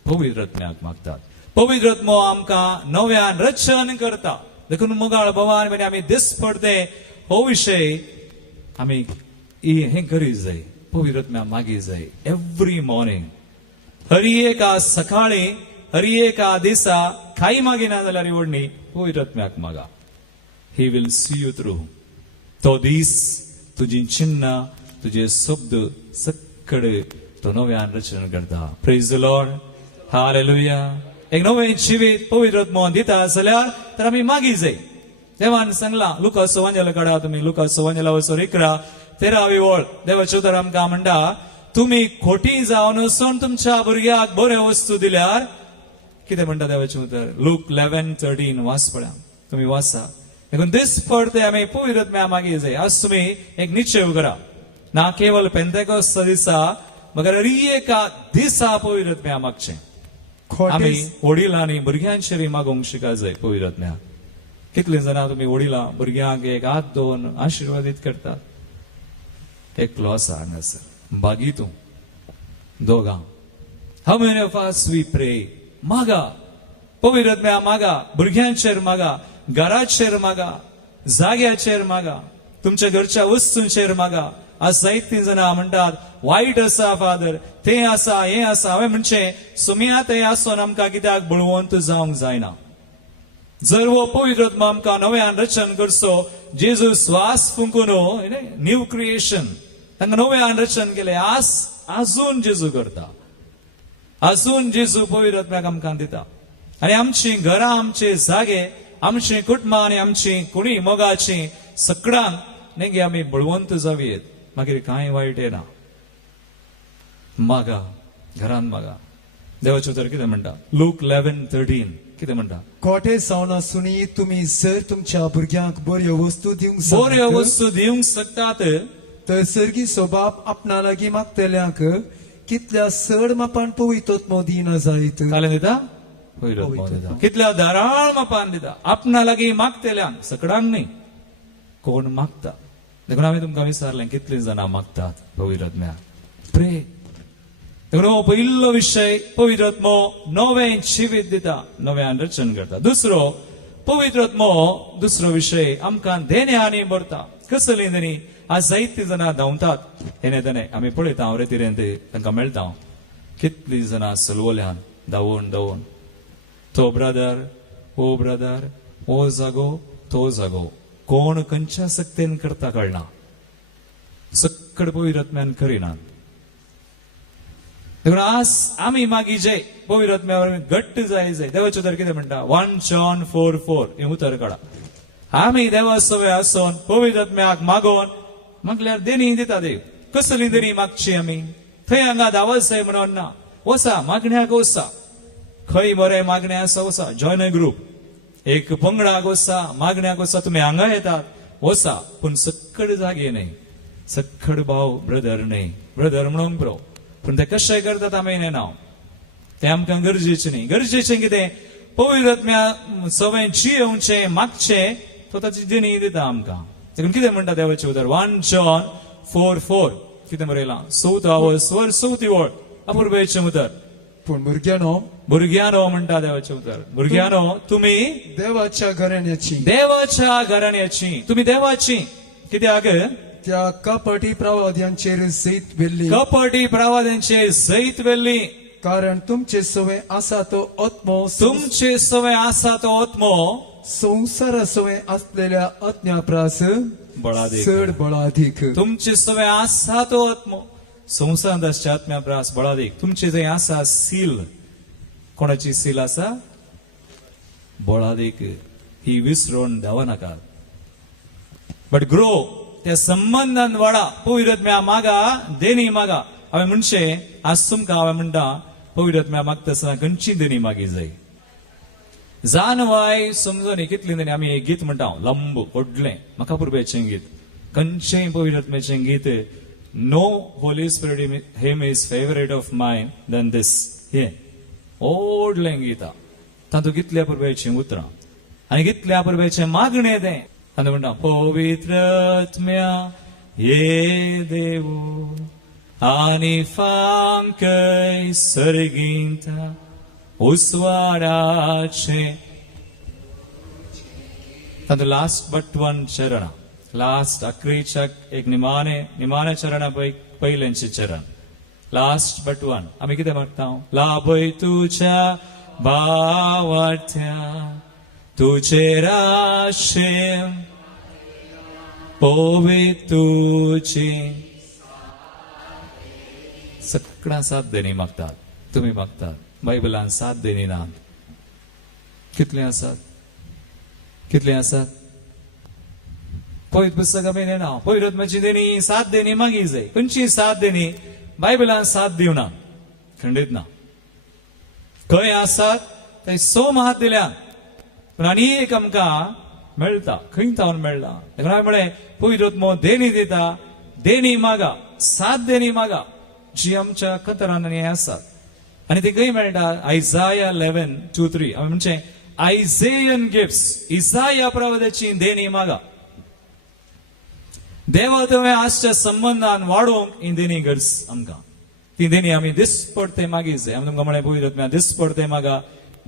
पवित्र आत्म्याक मागतात पवित्र आत्मो आमकां नव्यान रचन करता देखून मुगाळ भवान म्हणजे आमी दिसपडते हो विषय आमी हें करी जाय पवित्र आत्म्या मागी जाय एवरी मॉर्निंग हरी एका सकाळी हरी एका दिसा काही मागिना जाल्यार व्हडणी पवित्र आत्म्याक मागा he will see you through तो दीस तुजी चिन्ह तुझे शब्द सक्कड तो नव्यान रचन करता प्रेज द लॉर्ड हालेलुया एक नवे जिवीत पवित्र आत्मो दिता जाल्यार तर आमी मागी जाय देवान सांगला लुका सवांजला काढा तुम्ही लुका सवांजला वचून 11:13 ओळ देवाचे उतर आमकां म्हणटा तुम्ही खोटी जावन वचून तुमच्या भुरग्याक बऱ्यो वस्तू दिल्यार कितें म्हणटा देवाचे उतर लूक 11:13 वाच पळया तुम्ही वाचा देखून दिसपडते आमी पवित्र आत्म्या मागी जाय आज तुम्ही एक निश्चय करा ना केवळ पेंतेकोस्त दिसा मगर हरी एका दिसा पवित्र आत्म्या मागचें आमी खोटे वडिलांनी भुरग्यांचेर मागोंक शिका जाय पवित्र आत्म्या कितले जाणां तुम्ही वडिलां भुरग्यांक एक हात दोन आशिर्वादीत करतात एकलो आसा हांगासर बागी तूं दोगां how many of us we pray मागा पवित्र आत्म्या मागा भुरग्यांचेर मागा घराचेर मागा जाग्याचेर मागा तुमच्या घरच्या वस्तूंचेर मागा आज जायतीं जाणां म्हणटात वायट आसा फादर तें आसा हें आसा हांवें म्हणचे सुमिया तें आसून आमकां कित्याक बळवंत जावंक जायना जर वो पवित्र आत्मा आमकां नव्यान रचन करचो जेजू श्वास फुंकून न्यू क्रिएशन तांकां नव्यान रचन केलें आजून जेजू करता आजून जेजू पवित्र आत्म्याक आमकां दिता आनी आमचीं घरां आमचे जागे आमची कुटुंबां आनी आमची कोणी मोगाची सगळ्यांक नेगे आमी बळवंत जावयेत मागीर कांय वायट येना मागा घरान मागा देवाचे उतर कितें म्हणटा लूक 11:13 कितें म्हणटा खोटे जावन सुनी तुम्ही जर तुमच्या भुरग्यांक बऱ्यो वस्तू दिवंक बऱ्यो शकतात, वस्तू दिवंक शकतात तर सर्गी स्वभाव आपणा लागीं मागतल्यांक कितल्या चड मापान पवित्र आत्मो दिना जायत काले दिता पवित्र आत्मा दिता कितल्या धाराळ मापान दिता आपणा लागीं मागतल्यांक सगळ्यांक न्ही कोण मागता देखून आमी तुमकां विचारलें कितलीं जाणां मागतात पवित्र आत्म्या प्रे देखून हो पयलो विशय पवित्र आत्मो नवें जिवीत दिता नव्यान रचन करता दुसरो पवित्र आत्मो दुसरो विशय आमकां देण्यानी भरता कसली देणी आज जायतीं जाणां धांवतात हेने तेने आमी पळयता हांव रे तिरेन तांकां मेळटा कितलीं जाणां सलवल्यान धांवून धांवून तो ब्रदर हो जागो तो जागो कोण खंयच्या सक्तेन करता कळना सक्कड पवित्र आत्म्यान करिनात देखून आज आमी मागी जे पवित्र आत्म्यावर घट्ट जाय देवाचे उतर कितें म्हणटा 1 John 4:4 हें उतर काडा आमी देवा सवे आसून पवित्र आत्म्याक मागोवन म्हटल्यार देणी दिता देव कसली देणी मागची आमी थंय हांगा दावस जाय म्हणून ना वसा मागण्याक वसा खंय बरें मागणें आसा वसा जॉइन अ ग्रुप एक पंगडाक वसा मागण्याक वसा तुम्ही हांगा येतात वसा पूण सक्कड जागे न्ही सक्कड भाव ब्रदर न्ही ब्रदर म्हणूंक पुरो पूण ते कशें करतात आमी नेनाव ते आमकां गरजेचें न्ही गरजेचें कितें पवित्र आत्म्या सवय जियोवचें मागचें तो ताची देणी दिता आमकां देखून कितें म्हणटा देवाचें उतर 1 John 4:4 कितें बरयलां 7 ओळ अपुर्बेचें उतर पूण भुरग्यानो म्हणटा देवाचें उतर भुरग्यानो तुम्ही देवाच्या घराण्याची तुम्ही देवाची कित्याक त्या कपटी प्रवाद्यांचेर जैत वेल्ली कारण तुमचे सवय आसा तो आत्मो संसार सवय असलेल्या अज्ञाप्रास चड बळाधिक तुमचे सवय आसा तो आत्मो संसार आत्म्याप्रास बळाधिक तुमचे जंय आसा सील कोणाची सील आसा बळाधिक ही विसरून धावनाका बट ग्रो त्या संबंधान वाडा पवित्र आत्म्या मागा देणी मागा हांवें म्हणचे आज तुमकां हांवें म्हणटा पवित्र आत्म्या मागता आसतना खंयची देणी मागी जाय जानवाय समजून कितली देणी आमी एक गीत म्हणटा लंब व्हडलें म्हाका पुरबेचें गीत खंयचेंय पवित्र आत्म्याचें गीत No Holy Spirit hymn is favorite of mine than this. Yeah. ओडलें गिता तातूं कितल्या पुरवेचें उतरां आनी कितल्या पुरवेचें मागणें तें तातूं म्हणटा पवित्र आत्म्या ये देवो आनी फांकय सर्गिंता उस्वाराचें तातूं लास्ट बट वन चरण लास्ट अकरीच्या एक निमाणे चरणा पयलेंचे चरण लास्ट बट वन आमी कितें म्हणटा लाभय तुज्या भावार्थ्या तुजेर आशें पवित्र तुजी सगळ्या साथ देणी मागतात तुम्ही मागतात बायबलान साथ देणी नात कितले आसात पवित्र पुस्तक आमी ना पवित्र आत्म्याची देणी साथ देणी मागी जाय खंयची साथ देणी बायबलान साथ दिवना खंडीत ना खंय आसात थंय सोम हात दिल्या पण आनी एक आमकां मेळटा खंय तावन मेळटा तेका म्हळें पवित्र आत्मो देणी दिता देणी मागा साथ देणी मागा जी आमच्या कतरान हें आसात आनी ती खंय मेळटा आयजाया 11:2-3 आमी म्हणचे आयजेयन गिफ्ट्स इसाया प्रवादाची देणी मागा देवा तुवें आजच्या संबंधान वाडोवंक ही देणी गरज आमकां ती देणी आमी दिसपडते मागीर जाय आमी तुमकां म्हळें पळयत तुवें दिसपडते मागा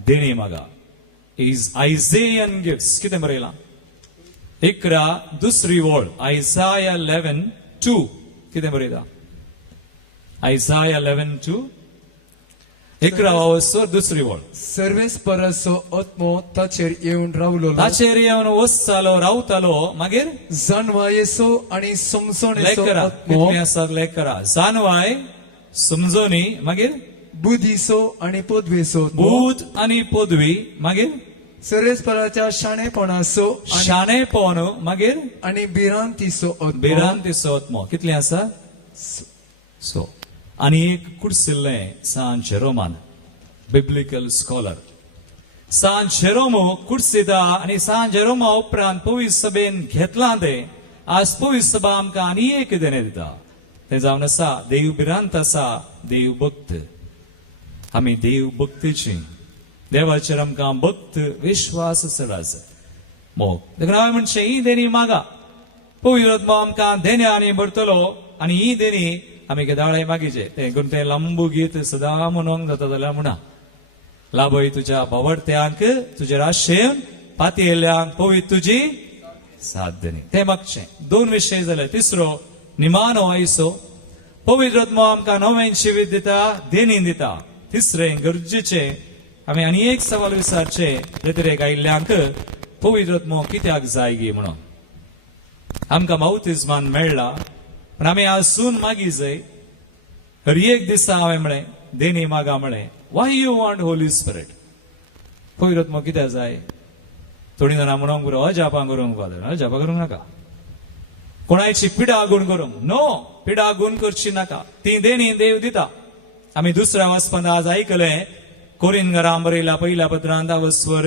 देणी मागा इज आयजेयन गिफ्ट्स कितें बरयलां 11 वोळ आयजाया 11:2 कितें बरयता आयजाया 11:2 2 वोळ सर्वेस्पराचो आत्मो ताचेर येवन रावलो ताचेर येवन वचतालो रावतालो मागीर जाणवायेचो आनी समजोणेचो लेकरा आत्मो कितले आसात लेकरा जानवाय समजोनी मागीर बुद्धीचो आनी पदवेचो आत्मो बूध आनी पदवी मागीर सर्वेस्पराच्या शाणेपणाचो शाणेपण मागीर आनी बिरांतीचो आत्मो बेरांतीचो आत्मो कितले आसा सो आनी एक कुडसिल्ले सान जेरोमान बिब्लिकल स्कॉलर सान जेरोमो कुडसिता आनी सान जेरोमा उपरांत पवित्र सभेन घेतला ते आज पवित्र सभा आमकां आनी एक देणे दिता ते जावन आसा देव बिरांत आसा देव भक्त आमी देव भक्तीची देवाचेर आमकां भक्त विश्वास चड आसा मोग देखून हांवें म्हणचें ही देणी मागा पवित्र आत्मो आमकां देण्या आनी भरतलो आनी ही देणी आमी केदाळे मागीचे ते करून ते लांबू गीत सदां म्हणूंक जाता जाल्यार म्हणा लाभय तुज्या भावडत्यांक तुजे राशेन पातयेल्यांक पवित्र तुजी साथ देणी ते मागचे 2 विशय जाले तिसरो निमानो आयसो पवित्र आत्मो आमकां नवें जिवीत दिता देणी दिता तिसरे गरजेचे आमी आनी एक सवाल विचारचे रेतीरेक आयिल्ल्यांक पवित्र आत्मो कित्याक जाय गी म्हणून आमकां बावतिस्मान मेळ्ळा पण आमी आजून मागी जाय हर एक दिसा हांवें म्हळें देणी मागा म्हळें Y you want Holy spirit पवित्र आत्मो कित्याक जाय थोडी जाणां म्हणूंक पुरो अजापां करूंक फादर अजापां करूंक नाका कोणाची पिडा गुण करूंक नो पिडा गुण करची नाका ती देणी देव दिता आमी दुसऱ्या वाचपांत आज आयकलें कोरिंथकारांक बरयला पयल्या पत्रांत स्वर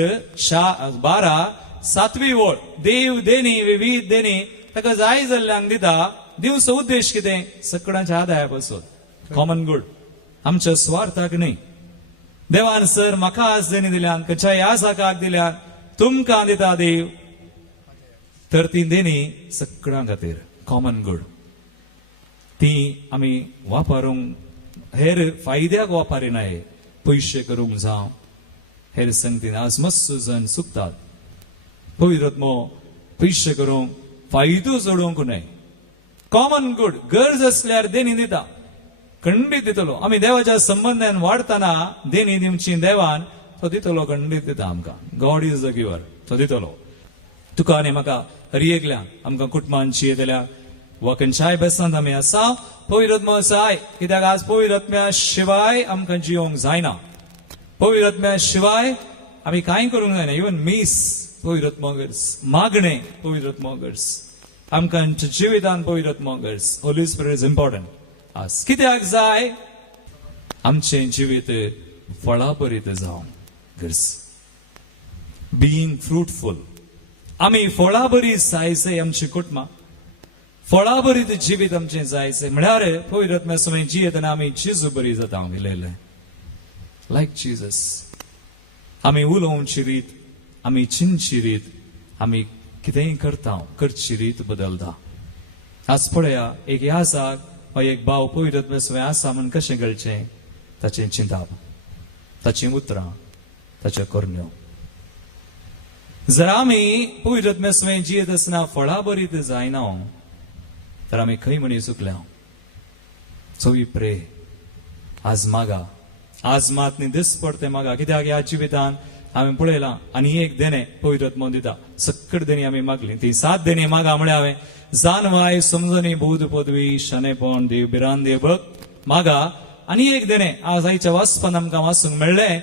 12:7 वोळ देव देणी विविध देणी ताका जाय जाल्ल्यांक दिता दिवचो उद्देश कितें सगळ्यांच्या आदाया पासून कॉमन गूड आमच्या स्वार्थाक न्ही देवान सर म्हाका आज देणी दिल्यान खंयच्या ह्या जागाक दिल्यान तुमकां दिता देव तर ती देणी सगळ्यां खातीर कॉमन गूड ती आमी वापरूंक हेर फायद्याक वापरिनाय पयशे करूंक जावं हेर संगतीन आज मस्त जण चुकतात पवित्र आत्मो पयशे करूंक फायदो जोडूंक न्हय कॉमन गूड गरज असल्यार देणी दिता खंडीत दितलो आमी देवाच्या संबंधान वाडताना देणी दिवची देवान तो दितलो खंडीत दिता आमकां गॉड इज द गिवर तो दितलो तुका आनी म्हाका हर एकल्यांक आमकां कुटुंबांची येतल्याक वा खंयच्याय बेसांत आमी आसा पवित्र आत्मो जाय कित्याक आज पवित्र आत्म्या शिवाय आमकां जियोंक जायना पवित्र आत्म्या शिवाय आमी कांय करूंक जायना इवन मीस पवित्र आत्मो गरज मागणें पवित्र आत्मो गरज आमकां जिवितान पवित्र आत्मो गरज होली स्पिरीट इज इम्पॉर्टंट आज कित्याक जाय आमचें जिवीत फळां भरीत जावंक गरज बिईंग फ्रुटफूल आमी फळां बरी जायचे आमची कुटुंबां फळां भरीत जिवीत आमचें जायचें म्हळ्यार पवित्र आत्म्या समय जियेतना आमी जेजू बरी जाता उलयलें लायक जीसस. आमी उलोवची रीत, आमी चिंतची रीत, आमी कितेंय करची रीत बदलता. आज पळया एक याजाक वा एक भाव पवित्र आत्म्याचो आसा म्हण कशें घडचें ताचें चिंताप, ताचीं उतरां, ताच्यो करण्यो. जर आमी पवित्र आत्म्याचो जियेत आसतना फळां बरीत जायना तर आमी खंय म्हणी चुकल्या. सो वी प्रे. आज मागा, आज मात न्ही दीस पडते मागा. कित्याक ह्या जिवितान हांवें पळयलां आनी एक देणे पवित्र आत्मो दिता. सक्कट देणी आमी मागली, ती 7 देणी मागा म्हळ्यार हांवें जानवाय समजणी बोध पदवी शनेपण देव बिरान देव भक्त मागा. आनी एक देणे आज आयच्या वाचपान आमकां वाचूंक मेळ्ळें.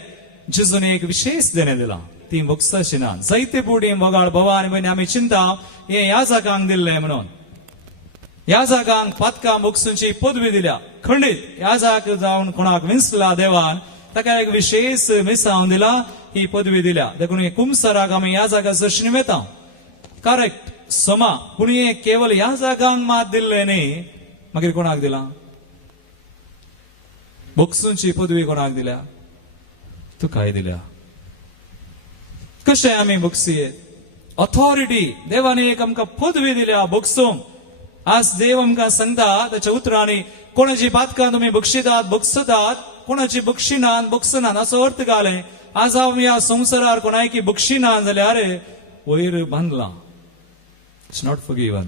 जेजून एक विशेष देणे दिला, ती मोक्षाची ना. जायते पुडी मोगाळ भवा आनी भयणी आमी चिंता हें ह्या जागांक दिल्लें म्हणून. ह्या जागांक पातकां मोक्षाची पदवी दिल्या खंडीत. ह्या जाग जावन कोणाक विंसला देवान ताका एक विशेष मिसांव दिला, ही पदवी दिल्या. देखून कुमसाराक आमी ह्या जागा दर्शन येता करेक्ट समा. पूण हे केवळ ह्या जागांक मात दिल्लें न्ही, मागीर कोणाक दिला? मोक्षाची पदवी कोणाक दिल्या? तुकाय दिल्या. कशें आमी मोक्षीत? ऑथॉरिटी देवाने एक आमकां पदवी दिल्या बोगसूंक. आज देव आमकां सांगता ताच्या उतरांनी, कोणाची पातकां तुमी बक्षितात बक्षतात, कोणाची बक्षिनात बक्षनात असो अर्थ घाले. आज हांव ह्या संवसारार कोणायकी बक्षिना जाल्यार वयर बांदला. It's not forgiven.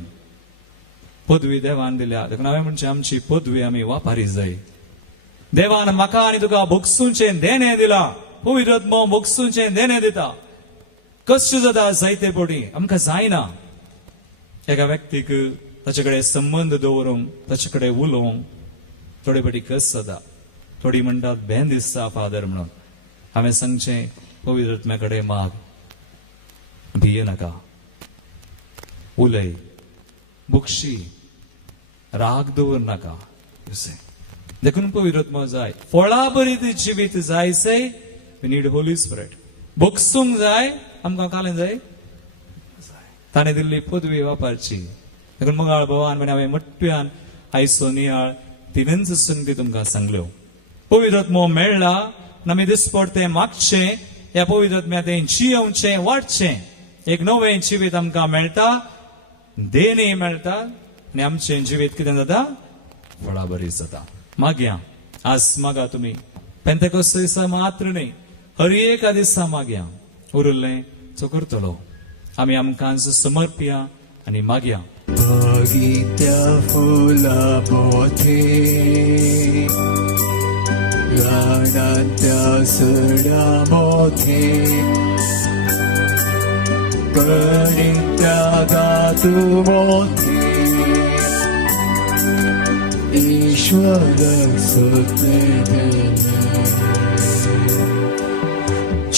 पदवी देवान दिल्या. देखून हांवें म्हणचें आमची पदवी आमी वापारी जाय. देवान म्हाका आनी तुका बोगसूचें देणें दिला. पवित्र आत्मो बोगसूचें देणें दिता. कश्ट जाता जायते पडी आमकां जायना. एका व्यक्तीक ताचे कडेन संबंध दवरूंक, ताचे कडेन उलोवंक थोडे फाटी कस जाता. थोडी म्हणटात भेन दिसता फादर म्हणून. हांवें सांगचें पवित्र आत्म्या कडेन माग, भिये नाका, उलय, बुक्षी, राग दवर नाका. देखून पवित्र आत्मा जाय. फळां बरीत जिवीत जायचे. We need Holy Spirit. बोगसूंक जाय. आमकां कालें जाय, ताणें दिल्ली पदवी वापरची. देखून मंगाळ भवान म्हणे हांवें मोठ्यान आयचो नियाळ 3 संगती तुमकां सांगल्यो. पवित्र आत्मो मेळ्ळा आमी दिसपडते मागचें, ह्या पवित्र आत्म्यान जियोवचें वाडचें. एक नवें जिवीत आमकां मेळटा, देणी मेळटा आनी आमचें जिवीत कितें जाता? फळां बरी जाता. मागया आज मागा तुमी. पेंतेकोस्त दिसा मात्र न्ही, हर एका दिसा मागया. उरलें तो करतलो. आमी आमकां समर्पया आनी मागया. बगीच्या फुला मोठे रानांच्या सड्या मोठे कणित्या गातू मोठे ईश्वर सुते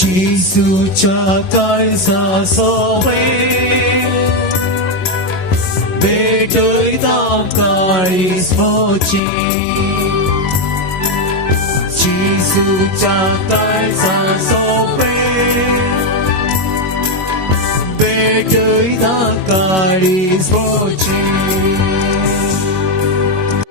जिसूच्या काळजा सोबे भेटयता काळीज मोची. जिसूच्या काळजा सोबे भेटयता काळीज मोची.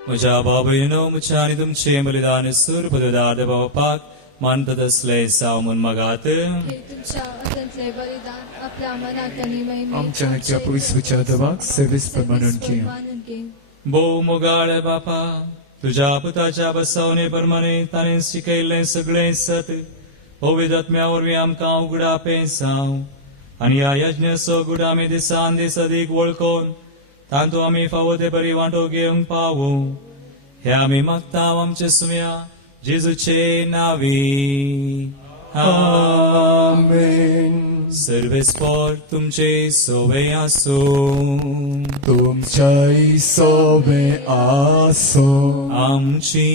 म्हज्या बाबयनो म्हज्या आनी तुमचें बलिदान सुरपदार देवापाक मानतात असले सावमून मागात. तुमच्या अत्यंतले बलिदान आपल्या मनात आणि महिमेत आमच्या ह्याच्या पयसुच्या देवाक सेवेस प्रमाण की भोव मोगाळ बापा, तुझ्या पुताच्या बसवणे प्रमाणे ताणें शिकयल्लें सगळें सत पवित्र आत्म्या वरवीं आमकां उगडापें सांव. आनी ह्या यज्ञाचो गुड आमी दिसान दीस अदीक वळखून तातूंत आमी फावो ते बरी वांटो घेवंक पावूं. हे आमी मागता आमचे सुम्या जेजूचे नावी. आमेन. सर्वेस्पर तुमचे सोवे आसूं. तुमच्याही सोबे आसो. आमची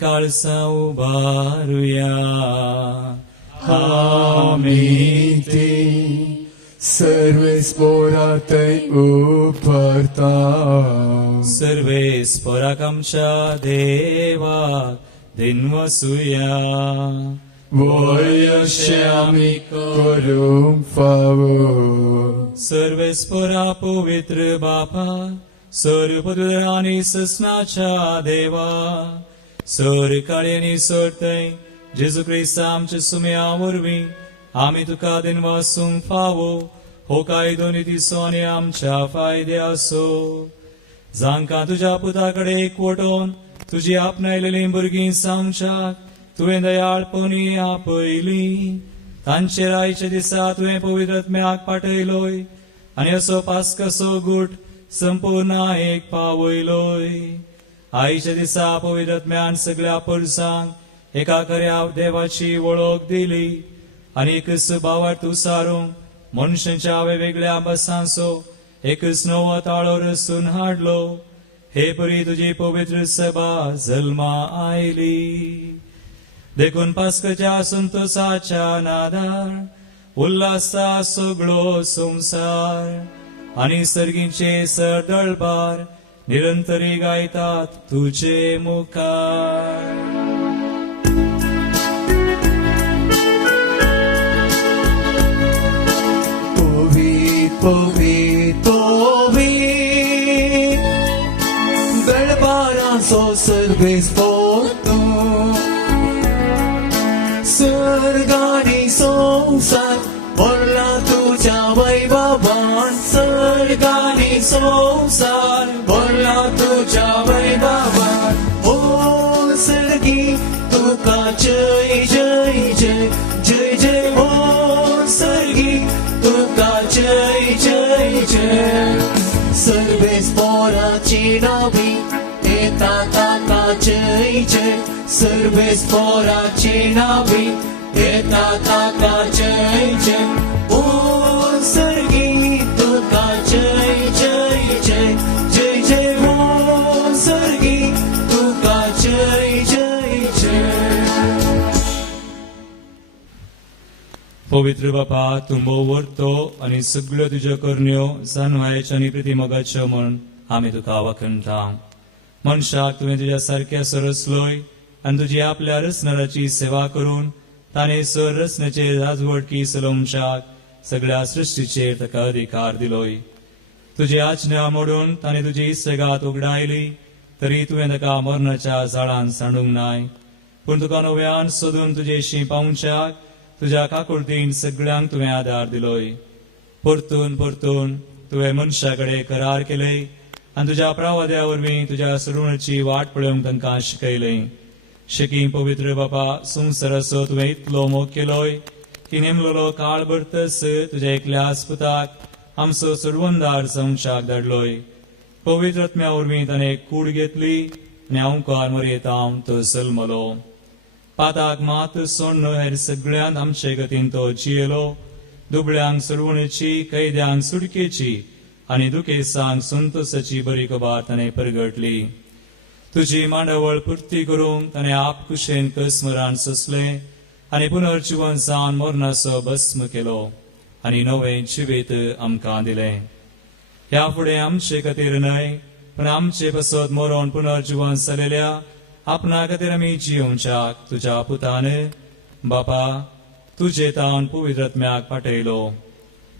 काळसां उबारुया. आमी ती सर्वेस्पोरातय उपरता. सर्वेस्पराक आमच्या देवाक दिनवसूया. वयशे आमी करूंक फावो. सर्वेस्परा पवित्र बापा, सर्वपुत्र आनी ससनाच्या देवा, सर काळी आनी सरतय जेजू क्रिस्त आमच्या सुमया वरवीं आमी तुका दिन वासूंक फावो हो कायदो नितीसो आनी आमच्या फायद्यासो. जांकां तुज्या पुता कडेन एकवटोन तुजी आपणायलेली भुरगीं सामच्याक तुवें दयाळपणी आपयली. तांचेर आयच्या दिसा तुवें पवित्र आत्म्याक पाठयलोय आनी असो पास्कसो गूट संपूर्ण एक पावयलोय. आयच्या दिसा पवित्र आत्म्यान सगळ्या पुरसांक एका खऱ्या देवाची वळख दिली आनी एकच भावार्थ उसारूंक मनशांच्या वेगवेगळ्या बसांचो एकच नवो ताळो रचून हाडलो. हे परी तुजी पवित्र सभा जल्मा आयली. देखून पास्कच्या संतोषाच्या नादार उल्हासा सगळो संसार आनी सर्गींचे सर दळबार निरंतरी गायतात तुझे मुखार. Povit, povit, दरबाराचो सर्वेस पोतो, सर्गानी संसार भरला तुझ्या वैभवान. सर्गानी संसार भरला तुझ्या वैभवान. ओ सर्गी तुका जय जय जय जय जय. ओ सर्गी तुका जय जय जय. सर्वेस पोराची नावी येता ताका जय जय. सर्वेस पोराची नावी येता ताका जय जय. ओ सर्गी तुका जय जय जय जय जय. ओ सर्गी तुका जय जय जय. पवित्र बापा तू मोवरतो आनी सगळ्यो तुज्यो करण्यो जाणवायेच्यो आनी प्रितीमोगाच्यो म्हण आमी तुका वखणटा. मनशाक तुवें तुज्या सारक्या सरसलोय आनी तुजी आपल्या रचणाराची सेवा करून ताणें सर रचनेचेर राजवटकी चलोवच्याक सगळ्या सृश्टीचेर ताका अधिकार दिलोय. तुजी आज्ञा मोडून ताणें तुजी इस्तेगात उगडायली तरी तुवें ताका मरणाच्या जाळान सांडूंक नाय. पूण तुका नव्यान सोदून तुजेशी पावच्याक तुज्या काकुळतीन सगळ्यांक तुवें आदार दिलोय. परतून परतून तुवें मनशा कडेन करार केले आनी तुज्या प्रावाद्या वरवीं तुज्या सडवणीची वाट पळोवंक तांकां शिकयलें. शिकी पवित्र बापा संवसाराचो तुवें इतलो मोग केलोय की नेमलेलो काळ भरतस तुज्या एकल्याच पुताक आमचो सडवणदार जावच्याक धाडलोय. पवित्र आत्म्या वरवीं ताणें कूड घेतली आनी हांवकार मरयेता तो जल्मलो. पाताक मात सोडून हेर सगळ्यांत आमचे गतीन तो जियेलो. दुबळ्यांक सडवणेची, कैद्यांक सुडकेची आनी दुखेसांक संतोषाची बरी खबर ताणें परगटली. तुजी मांडवळ पुर्ती करूंक ताणें आपकुशेन कसमरान सोंसलें आनी पुनर्जीवन जावन मरणाचो भस्म केलो आनी नवें जिवीत आमकां दिलें. ह्या फुडें आमचे खातीर न्हय पूण आमचे पासत मरोन पुनर्जीवन जालेल्या आपणा खातीर आमी जियोवच्याक तुज्या पुतान बापा तुजे तावन पवित्र आत्म्याक पाठयलो.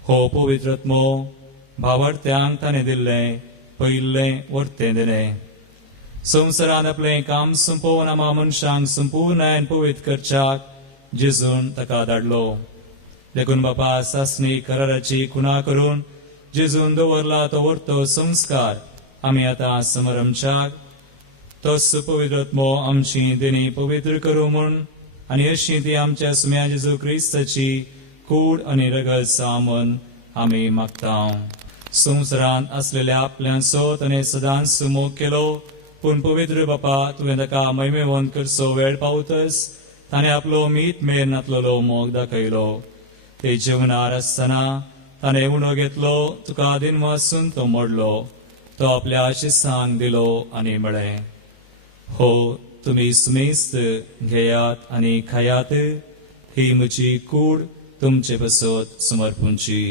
हो पवित्र आत्मो भावार्थ्यांक ताणें दिल्लें पयिल्लें वर्तें दिलें. संवसारान आपलें काम संपोवन आमा मनशांक संपूर्णायन पवित्र करच्याक जेजून ताका धाडलो. देखून बापा सासणी कराराची खुणा करून जेजून दवरला तो वर्तो संस्कार आमी आतां समरमच्याक. तोच पवित्र आत्मो आमची देणी पवित्र करूं म्हूण आनी अशी ती आमच्या सुम्या जेजू क्रिस्ताची कूड आनी रगत जावं आमी मागता. संवसारांत असलेल्या आपल्यांचो ताणें सदांच मोग केलो पूण पवित्र बापा तुवें ताका महिमेवंत करचो वेळ पावतस ताणें आपलो मीत मेर नातलेलो मोग दाखयलो. ते जेवणार आसतना ताणें उणो घेतलो, तुका दिन वाचून तो मोडलो, तो आपल्या शिसांक दिलो आनी म्हळें, हो तुमी सुमेस्त घेयात आनी खायात, ही म्हजी कूड तुमचे पासत समर्पूंची.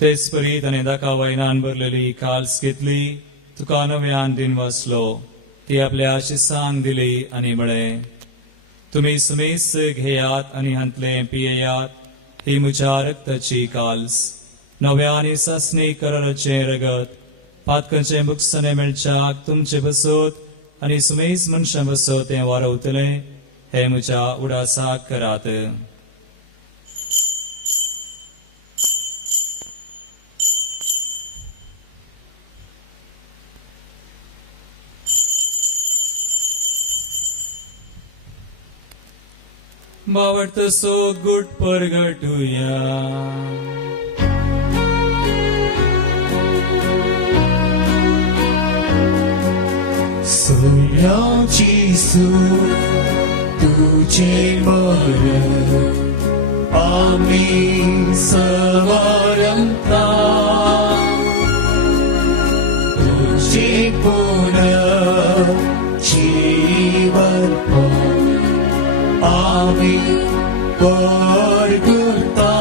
तेच परी ताणें दाखा वायनान भरलेली काल्स घेतली, तुका नव्यान दिन वाचलो, ती आपल्या शिसांक दिली आनी म्हळें, तुमी सुमेस्त घेयात आनी हांतले पियेयात, ही म्हज्या रक्ताची काल्स नव्यानी ससनी करचे रगत पातकांचे मुक्सने मेळच्याक तुमचे बसोत आनी सुमेज मनशां बसोत हें वारवतले हे म्हज्या उडासाक करात. बावट सो गुट परगटुया. सोन्याची सूट तुझे मरण आम्ही सवारंता तुझे पुनः जीवन आम्ही परगता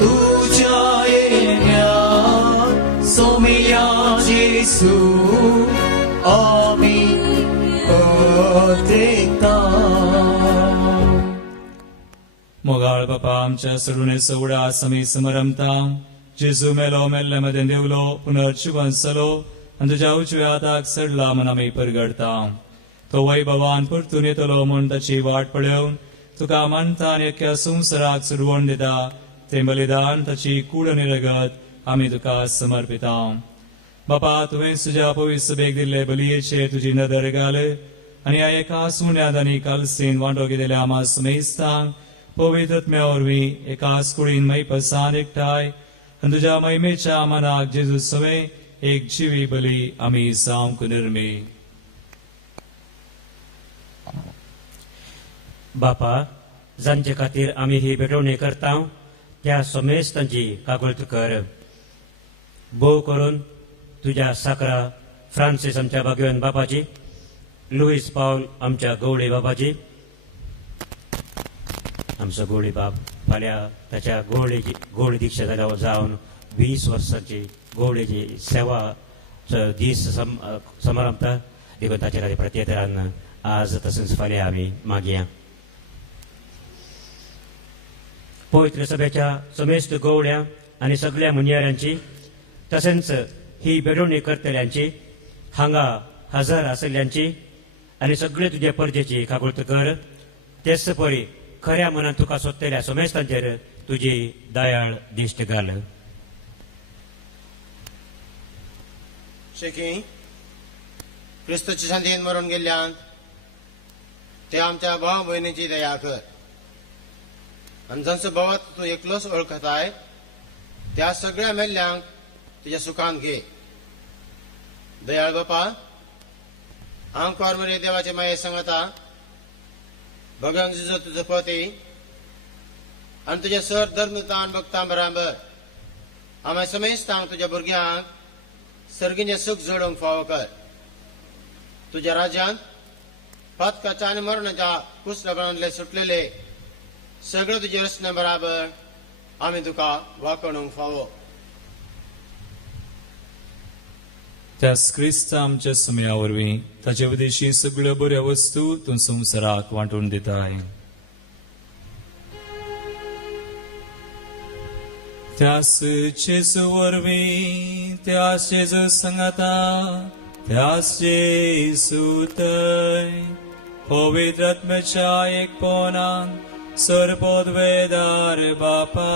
तुझ्या येण्यात सोमया येसू आम्ही पात्रता. मोगाळ बापा आमच्या सडुणे सवडा समी समरमता जेजू मेलो मेल्ल्यामध्ये देवलो पुनर्जीवंसलो आणि तुझ्या उजव्या हाताक सडला म्हण आमी परगडता. तो वैभवान परतून येतलो म्हूण ताची वाट पळोवन तुका मानता आनी अख्ख्या संवसाराक सुरवण दिता ते बलिदान ताची कूड आनी रगत आमी तुका समर्पिता. बापा तुवें तुज्या पवित्र सभेक दिल्ले बलयेचेर तुजी नदर घाल आनी ह्या एका सुण्यात आनी कालसेन वांटो केलेल्या आमा समेस्तांक पवित्रत्म्या वरवीं एकाच कुडीन मैपसान एकठांय आनी तुज्या महिमेच्या मनाक जेजू सवे एक जिवी बली आमी जावंक निर्मी. बापा जांचे खातीर आमी ही भेटवणी करता त्या समेस्तांची काकूळट कर. भोव करून तुझ्या साकरा फ्रांसीस आमच्या भाग्यवान बापाची, लुईस पाऊल आमच्या गवळी बापाची, आमचो गवळी बाप फाल्यां ताच्या गवळी दिक्षा जाल्या जावन 20 वर्सांची गवळीची सेवा दीस समारंभता देखून ताच्या खातीर प्रत्येतरान आज तशेंच फाल्यां आमी मागया. पवित्र सभेच्या समेस्त गवळ्या आनी सगळ्या मुनियारांची तशेंच ही बेडवणी करतल्यांची हांगा हजर आसल्यांची आनी सगळे तुजे परजेची काकूळट कर. तेच परी खऱ्या मनान तुका सोदतल्या समेस्तांचेर तुजी दयाळ दिश्ट घाल. शेकी क्रिस्तूच्या शांतीन मरून गेल्ल्यांत ते आमच्या भाव भयणीची दया कर आनी जांचो भावात तूं एकलोच वळखताय त्या सगळ्या मेल्ल्यांक तुज्या सुखान घे. दयाळ बापा हांव कॉर्मरे देवाचे माये सांगता भगवान जिजो तुजो पती आनी तुज्या सर धर्मतान भक्तां बराबर आम्हा समेस्तांक तुज्या भुरग्यांक सर्गीचें सुख जोडूंक फावो कर. तुज्या राज्यांत पातकाच्या आनी मरणाच्या कुसलपणांतले सुटलेले सगळे तुजे रचने बराबर आमी तुका वाकणूंक फावो. त्या क्रिस्त आमच्या समया वरवीं ताचे उद्देशी सगळ्यो बऱ्यो वस्तू तूं संवसाराक वांटून दिताय. त्यास जेजू वरवीं त्यास जेजू सांगता त्यास जेजू थंय पवित्र आत्म्याच्या एकपणान सर्वोद्वेदार बापा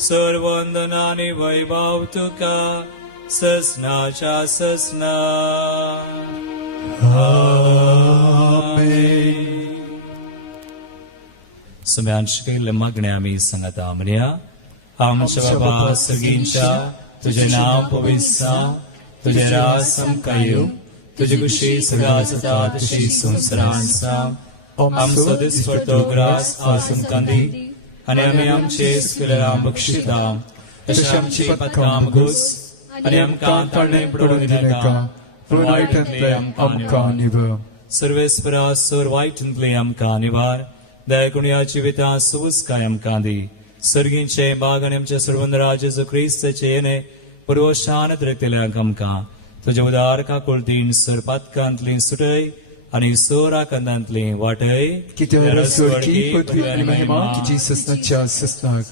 सर्वंदनानी वैभव तुका ससनाच्या ससना. सगळ्यांच्या केल्ले मागणे आमी सांगता म्हणया. आमच्या बाबा सगळींच्या तुझे नाव पवित्र तुझे राज समकाय येवं तुझे कुशी सगळा जाता तशी संवसारांत जावं. आमचो दिसपडटो ग्रास आसून कांदी आनी आमी आमचे केलेल्यांक बक्षिता तशें आमची पातकां घुस आनी आमकां तळणे पडून दिनाका पूण वायटांतले आमकां निवळ. सर्वेस्परा सर वायटांतले आमकां निवार दयाकुणया जिवितां सुवस्काय आमकां दी. सर्गींचे बाग आनी आमच्या सर्वंदरा जेजू क्रिस्ताचे येणे पुर्वशान रक्तल्यांक आमकां तुज्या उदार काकूळटीन सर पातकांतली सुटय आणि सोरा कंदांतली वाटय कितें रसवडकी पृथ्वी आनी महिमा की ससनाच्या ससनाक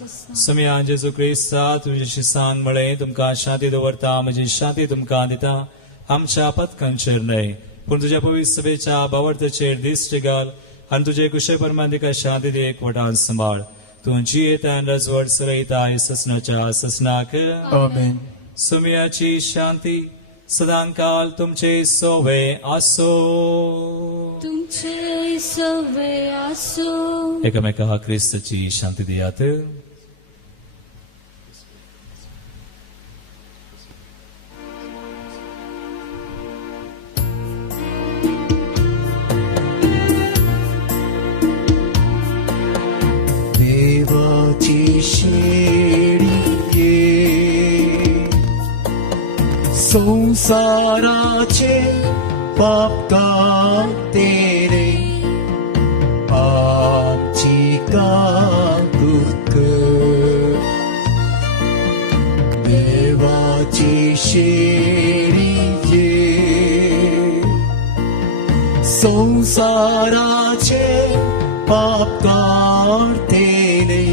समया जेजू क्रिस्ता तुमच्या शिसांक मळे तुमकां शांती दवरता म्हजी शांती तुमकां दिता आमच्या पथकांचेर न्हय पूण तुज्या पवित्र सभेच्या बावर्ताचेर दिश्टी घाल आनी तुजे कुशे परमांतिका शांती दी एकवटान सांबाळ तूं जियेता रजवड चलयता ससनाच्या ससनाक आमेन. सुमयाची शांती सदांकाल तुमचे सोवे आसो. तुमचे सवे आसो. एकामेका क्रिस्ताची शांती दियात. देवाची शेळी संसाराचे पाप कातेरे आमची काकूत देवाची शेळी संसाराचे पाप कातेरे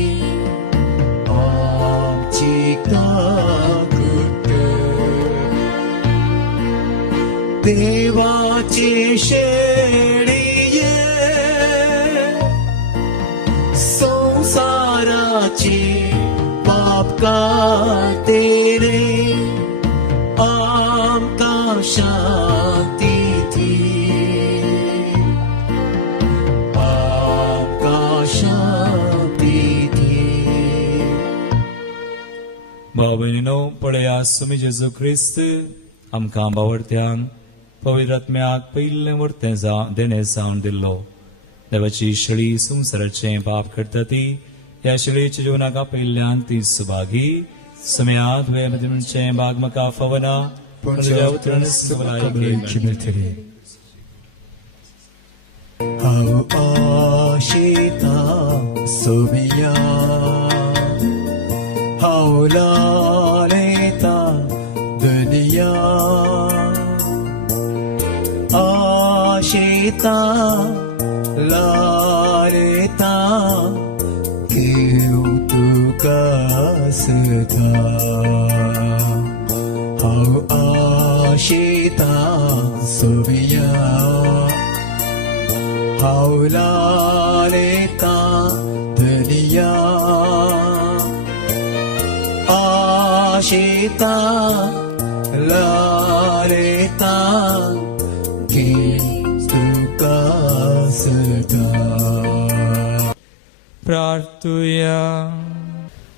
आमची काकूत देवाची शेळी संसाराची पाप कातेरे आमकां शांती दी आमकां शांती दी. भाव भयणीनो पळया सुमी जेजू ख्रिस्त आमकां बावडत्यांक पवित्र आत्म्याक पयलें वर्तें देणे जावन दिल्लो. देवाची शेळी संवसाराचें पाप करता ती ह्या शेळयेच्या जिवनाक पयल्यान ती सुभागी समयात वेमतीचें भाग म्हाका फवना पूण तुज्या उतरान सुभलायकी मेळटली. हांव आशेता सोबिया हांव लालयता दुनिया आशेता लालयता घेव तुका सदा हांव आशेता सोबिया हांव लालयता दुनिया आशेता लालयता तुका सदा. प्रार्थुया.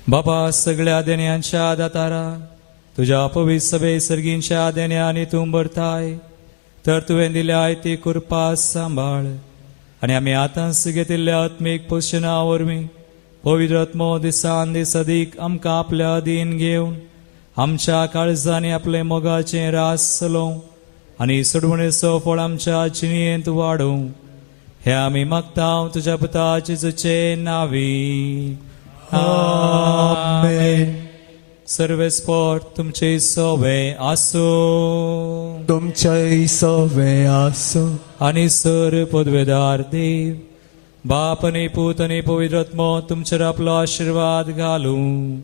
बाबा सगळ्या देण्यांच्या दातारा तुझ्या पवित्र सभे सर्गींच्या देण्यांनी तूं भरताय तर तुवें दिल्याय ती कृपा सांबाळ आणि आम्ही आतांच घेतिल्ल्या आत्मीक पोषणा वरवीं पवित्र आत्मो दिसान दीस अदीक आमकां आपल्या अधीन घेवन आमच्या काळजांनी आपले मोगाचें रास चलोवं आणि सोडवणेचो फळ आमच्या जिणेंत वाडोवं हे आमी मागता तुझ्या पुता जेजूचे नावी. आमेन. सर्वेस्पर तुमचे सोवे आसो. तुमचे सोवे आसो. आणि सर पदवेदार देव बाप आणि पूत आणि पवित्र आत्मो तुमचेर आपलो आशीर्वाद घालूं.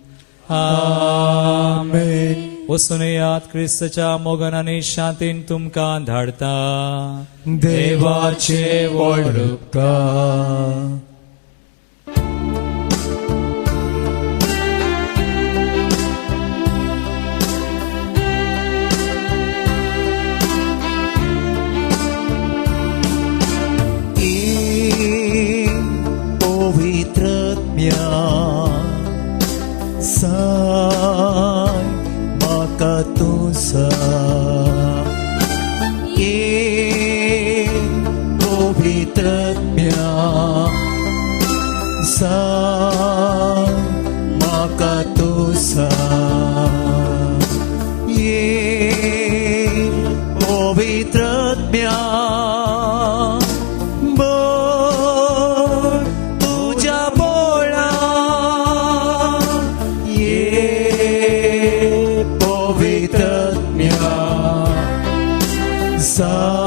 आमेन. वचून यात क्रिस्ताच्या मोगान आनी शांतीन तुमकां धाडता. देवाचे व्हड उपकार. साय म्हाका तुसा ये पवित्रत्म्या साय म्हाका तुसा ये पवित्रत्म्या सा